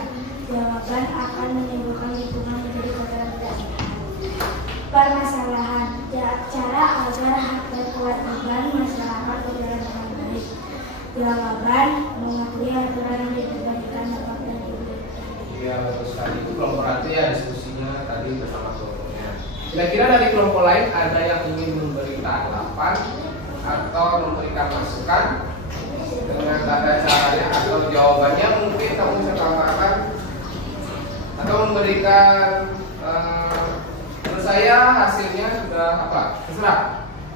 jawaban akan menimbulkan lingkungan menjadi kotoran dan permasalahan cara agar hak dan kewajiban masyarakat berjalan dengan baik. Jawaban mengakui aturan yang diperhatikan dapat dilakukan. ya betul sekali. Itu kelompok Ratih ya diskusinya tadi bersama kelompoknya. Kira-kira dari kelompok lain ada yang ingin memberi tanggapan atau memberikan masukan dengan tata caranya atau jawabannya mungkin kamu bisa tambahkan atau memberikan menurut saya hasilnya sudah apa? Terserah.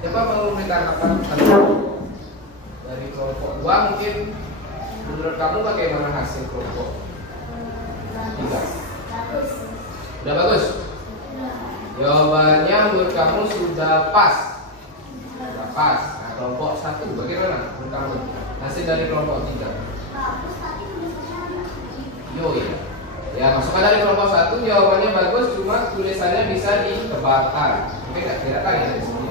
Siapa mau memberikan apa? Dari kelompok 2 mungkin menurut kamu bagaimana hasil kelompok 3? Sudah bagus? Jawabannya menurut kamu sudah pas? Sudah pas. Nah, kelompok 1 bagaimana menurut kamu? Hasil dari kelompok 3? Yo ya. Ya, masukan dari kelompok 1 jawabannya bagus, cuma tulisannya bisa ditebalkan. Mungkin nggak kelihatan ya di sini.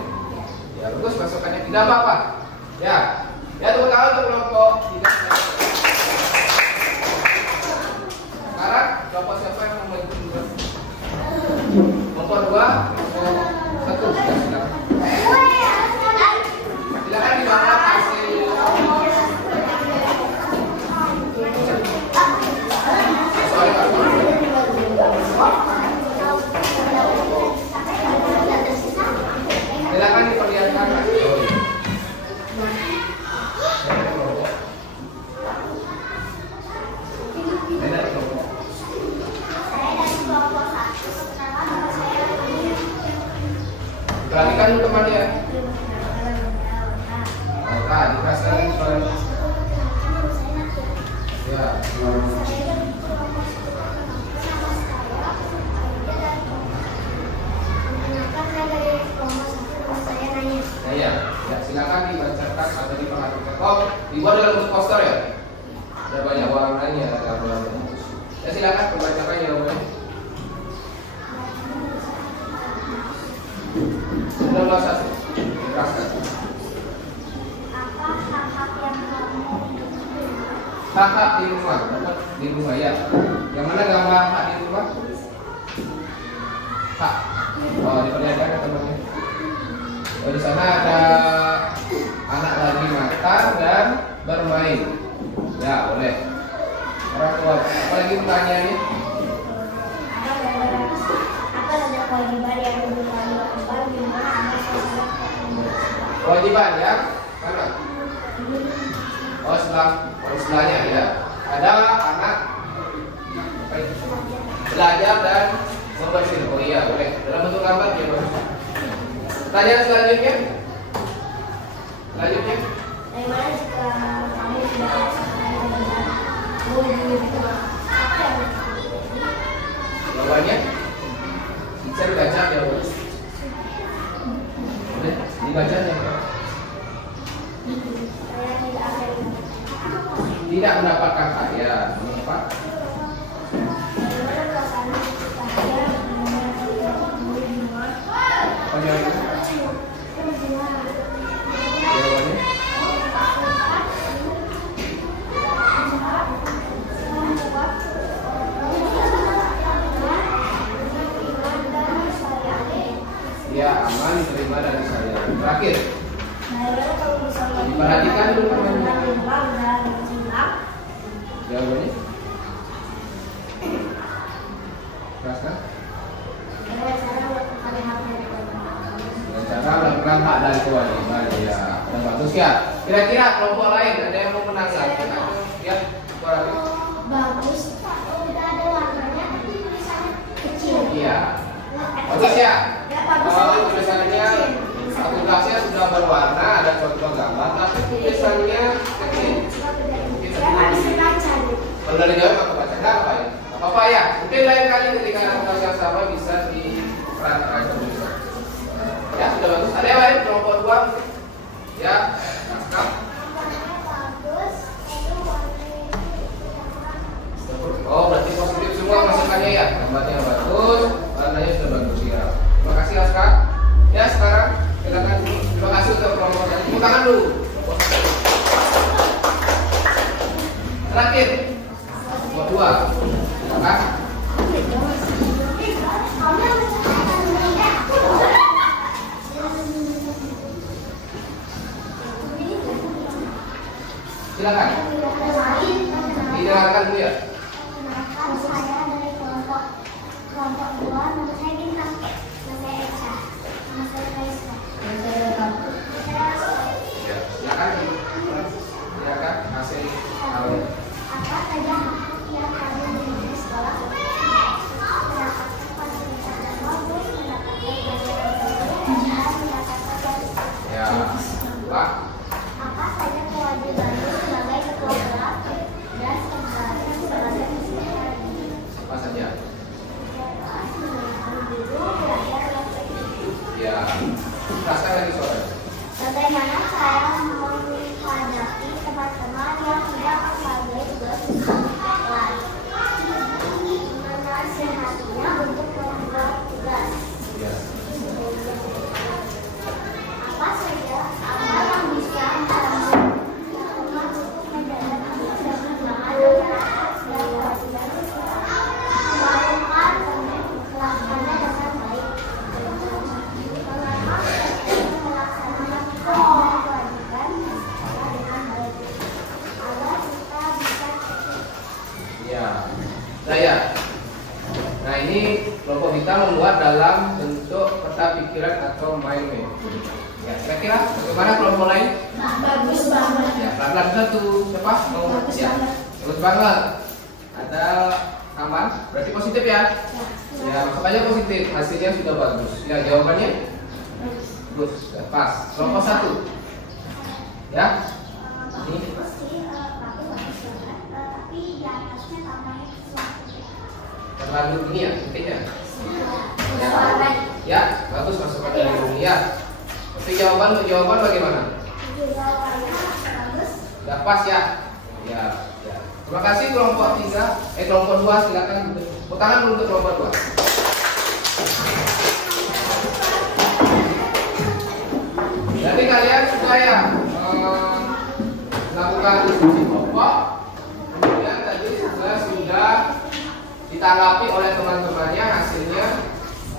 Ya, bagus masukannya, tidak apa-apa. Ya, tepuk tangan untuk kelompok 3. Sekarang kelompok siapa yang mau maju duluan? Kelompok 2, kelompok 1. Ya, silakan. Silakan dibawa hasil. Silakan diperlihatkan. Perhatikan dulu temannya. Nah, dikasih ya. Ya, silakan dibacakan atau diperhatikan. Oh, dibuat dalam bentuk poster ya? Ada banyak warnanya, ada warna bagus. Ya, silakan dibacakan jawabannya. 19:1. Teraskan. Apa hak-hak yang kamu Hak-hak di rumah, di rumah ya. Yang mana gambar hak di rumah? Hak. Oh, diperlihatkan ya teman-teman. Oh, di sana ada anak lagi makan dan bermain. Ya, boleh. Orang tua. Apalagi pertanyaannya? apa saja kewajiban yang diberikan lakukan di mana anak sekolah? Kewajiban ya? Mana? Oh, sebelahnya ya. Ada anak belajar dan membersih. Oh iya, boleh. Dalam bentuk gambar ya, Bang. Pertanyaan selanjutnya. Lanjutnya. Bagaimana jika kami tidak selesai dengan apa yang Jawabannya, teacher baca jawabannya. Udah, dibacanya. saya tidak ada yang Tidak mendapatkan hadiah. Mengapa? bagaimana perasaan jika saya Apa jawabannya? Jawabannya. Ya, aman diterima dari saya. Terakhir, diperhatikan dulu pertanyaannya. Jawabannya? Jelaskan. Dengan cara melakukan hak dan kewajiban. Ya, dan bagus ya. Kira-kira kelompok lain ada yang mau menanggapi? Ya, suara. bagus, udah ada warnanya, tapi tulisannya kecil. Iya. Bagus ya. Bagus. Tulisannya satu gelasnya sudah berwarna, ada contoh gambar, tapi tulisannya kecil. Saya nggak bisa baca. Kalau dari jauh aku baca nggak apa ya? Apa ya? Mungkin lain kali ketika ada tugas yang sama bisa diperhatikan tulisan. Ya sudah bagus. Ada yang lain kelompok 2? Ya, naskah. Oh, berarti positif semua masukannya ya. Gambarnya bagus, warnanya sudah bagus ya. Terima kasih Aska. Ya sekarang silakan. Terima kasih untuk kelompok tadi. Tepuk tangan dulu. Terakhir, kelompok 2. Silakan. Silakan. Didengarkan dulu ya. Saya dari kelompok 2, nama saya Bintang, nama saya Esa, nama saya Raisa, nama saya Kamu. Ya, silakan. Silakan hasil awal. Apa saja yang kami miliki di sekolah? Mendapatkan fasilitas dan bagus, mendapatkan pelajaran dan mendapatkan Ya. Pak. apa saja kewajibanmu sebagai ketua kelas dan tugasnya sebagai peserta didik? Apa saja? Guru belajar dan Ya. Jelaskan lagi soal. bagaimana saya menghadapi teman-teman yang tidak menghargai tugas kelas? Menasihatinya untuk membuat tugas. Ya. Apa saja yang bisa melakukan untuk menjaga kebersamaan dan kewajiban sekolah? Melakukan melaksanakannya dengan baik. Mengapa melaksanakan kewajiban sekolah dengan baik agar kita bisa Ya. Saya. Nah ini kelompok kita membuat dalam bentuk peta pikiran atau mind map. Ya, kira-kira bagaimana kelompok lain? bagus banget. Ya, pelan-pelan satu. Siapa? Mau? Bagus Ya. banget. Bagus banget. Ada aman? Berarti positif ya? Ya, masuk aja positif. Hasilnya sudah bagus. Ya, jawabannya? Bagus. Ya, pas. Kelompok 1. Ya. Ini. Tapi di atasnya tambahnya sesuatu. Terlalu ini ya, intinya. Ya, bagus masuk ke dalam dunia. Tapi jawaban bagaimana? Sudah pas ya? Ya, ya. Terima kasih kelompok 3. Kelompok 2 silakan. Tepuk tangan dulu untuk kelompok 2. Jadi kalian supaya melakukan diskusi kelompok, kemudian tadi sudah ditanggapi oleh teman-temannya, hasilnya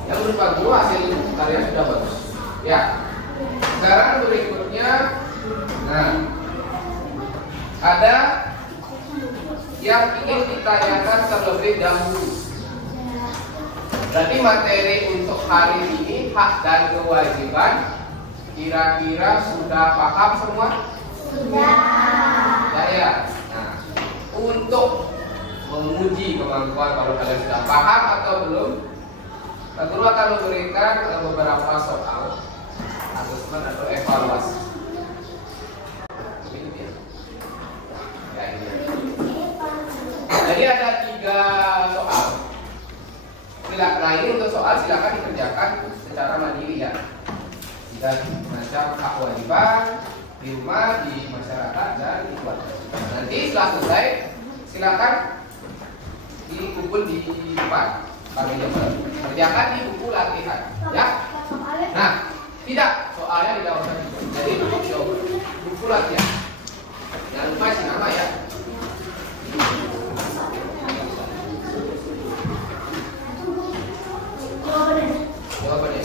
yang berupa guru, hasil kalian sudah bagus. Ya. Sekarang berikutnya, nah ada yang ingin ditanyakan terlebih dahulu. Berarti materi untuk hari ini hak dan kewajiban kira-kira sudah paham semua? Sudah ya. Nah, untuk menguji kemampuan kalau kalian sudah paham atau belum, guru akan memberikan beberapa soal asesmen atau evaluasi. Ya, ini. Jadi ada 3 soal. Nah ini untuk soal silakan dikerjakan secara mandiri ya. Jika macam hak kewajiban di rumah, di masyarakat dan di keluarga. Nanti setelah selesai silakan dikumpul di depan. Kami kerjakan di buku latihan, ya. Nah, tidak soalnya tidak usah itu. Jadi buku latihan. Jangan lupa isi nama ya. Jawabannya.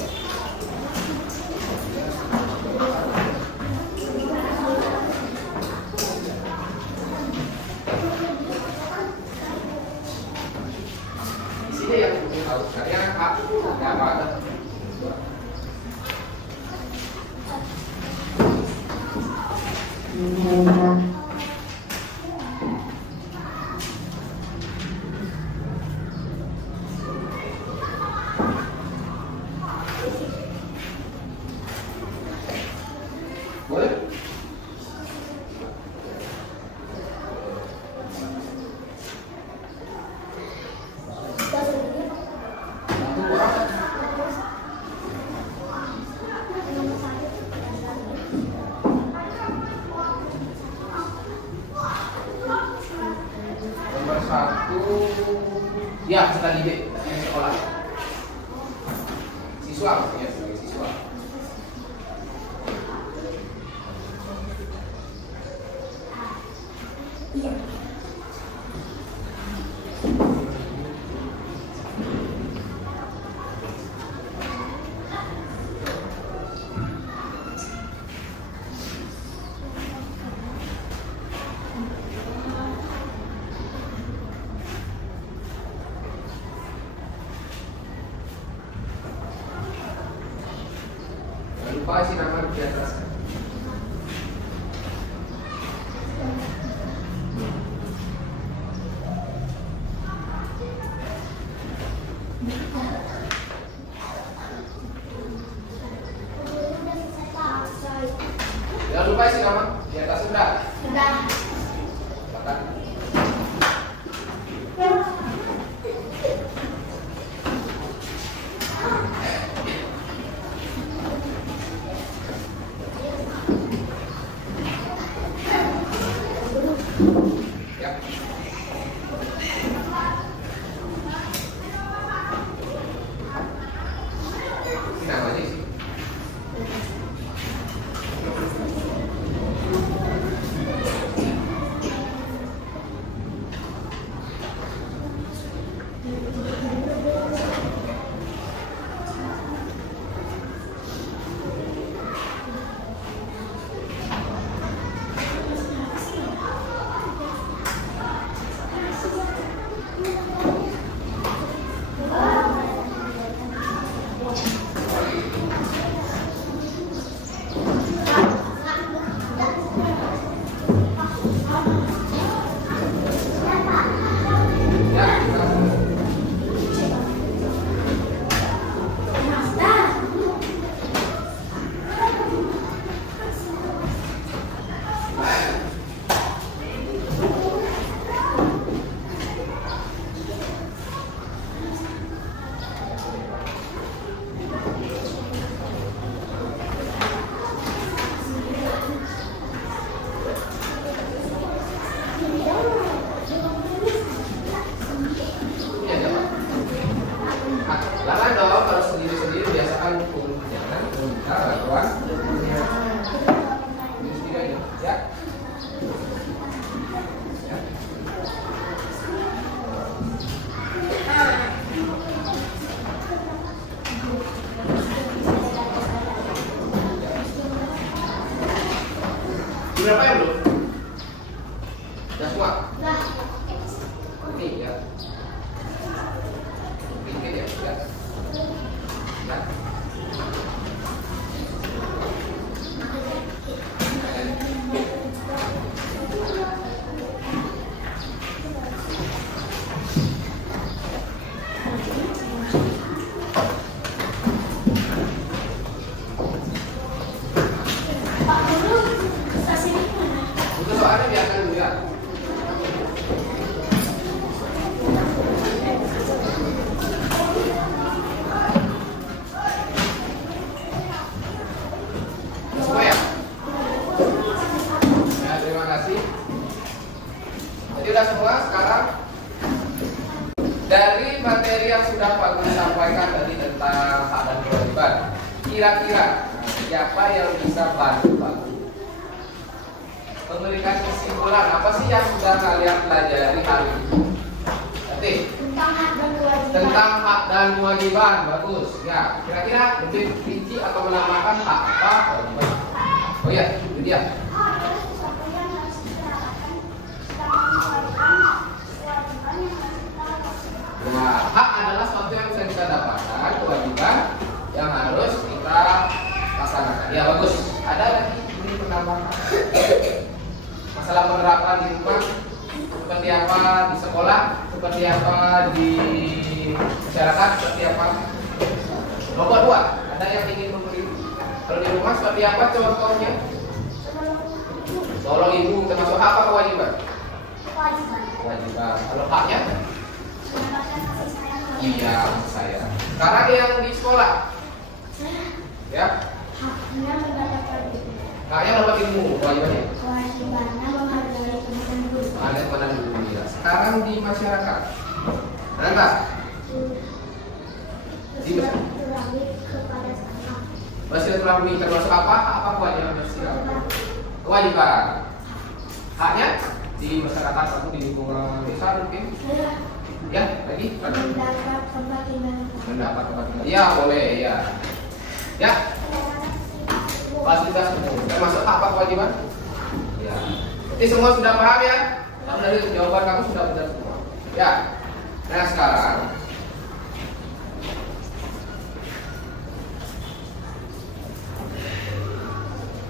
Isinya yang tahu karya apa? Boleh? Nomor 1 ya sekali B sekolah siswa ya sebagai siswa. Jangan lupa isi nama di atas. Jangan lupa isi nama di atas sudah. Sudah. Silakan. sudah Pak Guru sampaikan tadi tentang hak dan kewajiban. Kira-kira siapa yang bisa bantu Pak Guru memberikan kesimpulan apa sih yang sudah kalian pelajari hari ini? Nanti Tentang hak dan kewajiban. tentang hak dan kewajiban, bagus. Ya, kira-kira lebih rinci atau menambahkan hak apa kewajiban? Oh iya, itu dia. Hak adalah sesuatu yang harus dilakukan, sedangkan kewajiban yang harus kita lakukan. Nah, hak adalah sesuatu yang bisa kita dapatkan, kewajiban yang harus kita laksanakan. Ya, bagus. Ada lagi ini penambahan. Masalah penerapan di rumah seperti apa, di sekolah seperti apa, di masyarakat seperti apa. Nomor 2, ada yang ingin memberi. Kalau di rumah seperti apa contohnya? Tolong ibu, termasuk apa kewajiban? Kewajiban. Kewajiban. Kalau haknya? Mendapatkan kasih sayang. Iya, saya. Sekarang yang di sekolah, ya, Haknya mendapatkan ilmu. haknya dapat ilmu, kewajibannya. Kewajibannya menghargai teman dan guru. Ada mana dulu ya. Sekarang di masyarakat, ada nggak? Bersilaturahmi kepada sesama. Bersilaturahmi termasuk apa? Apa kewajiban bersilaturahmi? Kewajiban. Haknya di masyarakat atau di lingkungan desa mungkin? Ya, lagi? Mendapat tempat tinggal. Mendapat tempat tinggal. Ya, boleh ya. Ya, fasilitas umum. Termasuk apa kewajiban? Ya. Jadi semua sudah paham ya? Dari jawaban kamu sudah benar semua. Ya. Nah sekarang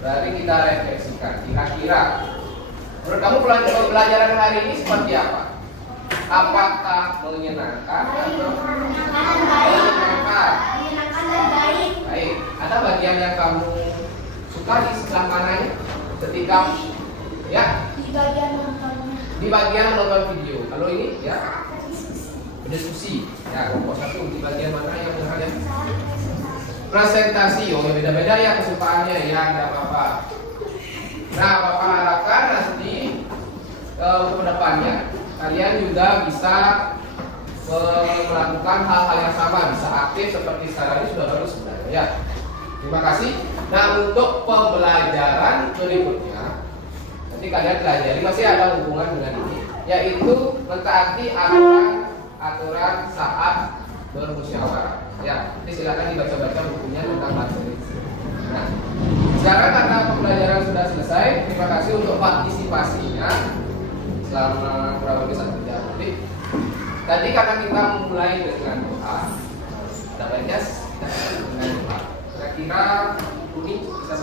berarti kita refleksikan. Kira-kira menurut kamu pelajaran hari ini seperti apa? Apakah menyenangkan atau menyenangkan? Menyenangkan dan baik. Baik. Ada bagian yang kamu suka di sebelah mananya? Ketika ya Di bagian nontonnya. di bagian nonton video. Kalau ini ya diskusi. Ya kelompok 1 di bagian mana yang benar ya? Presentasi. Oh beda-beda ya kesukaannya ya, tidak apa-apa. Nah Bapak harapkan nanti ke depannya kalian juga bisa melakukan hal-hal yang sama, bisa aktif seperti sekarang ini sudah bagus sebenarnya ya. Terima kasih. Nah untuk pembelajaran berikutnya nanti kalian pelajari masih ada hubungan dengan ini, yaitu mentaati aturan saat bermusyawarah. Ya, nanti silakan dibaca-baca bukunya tentang materi. Nah, sekarang karena pembelajaran sudah selesai, terima kasih untuk partisipasinya selama kurang lebih 1 jam. Tadi karena kita mulai dengan doa, ada baiknya dengan doa. Kira-kira ini bisa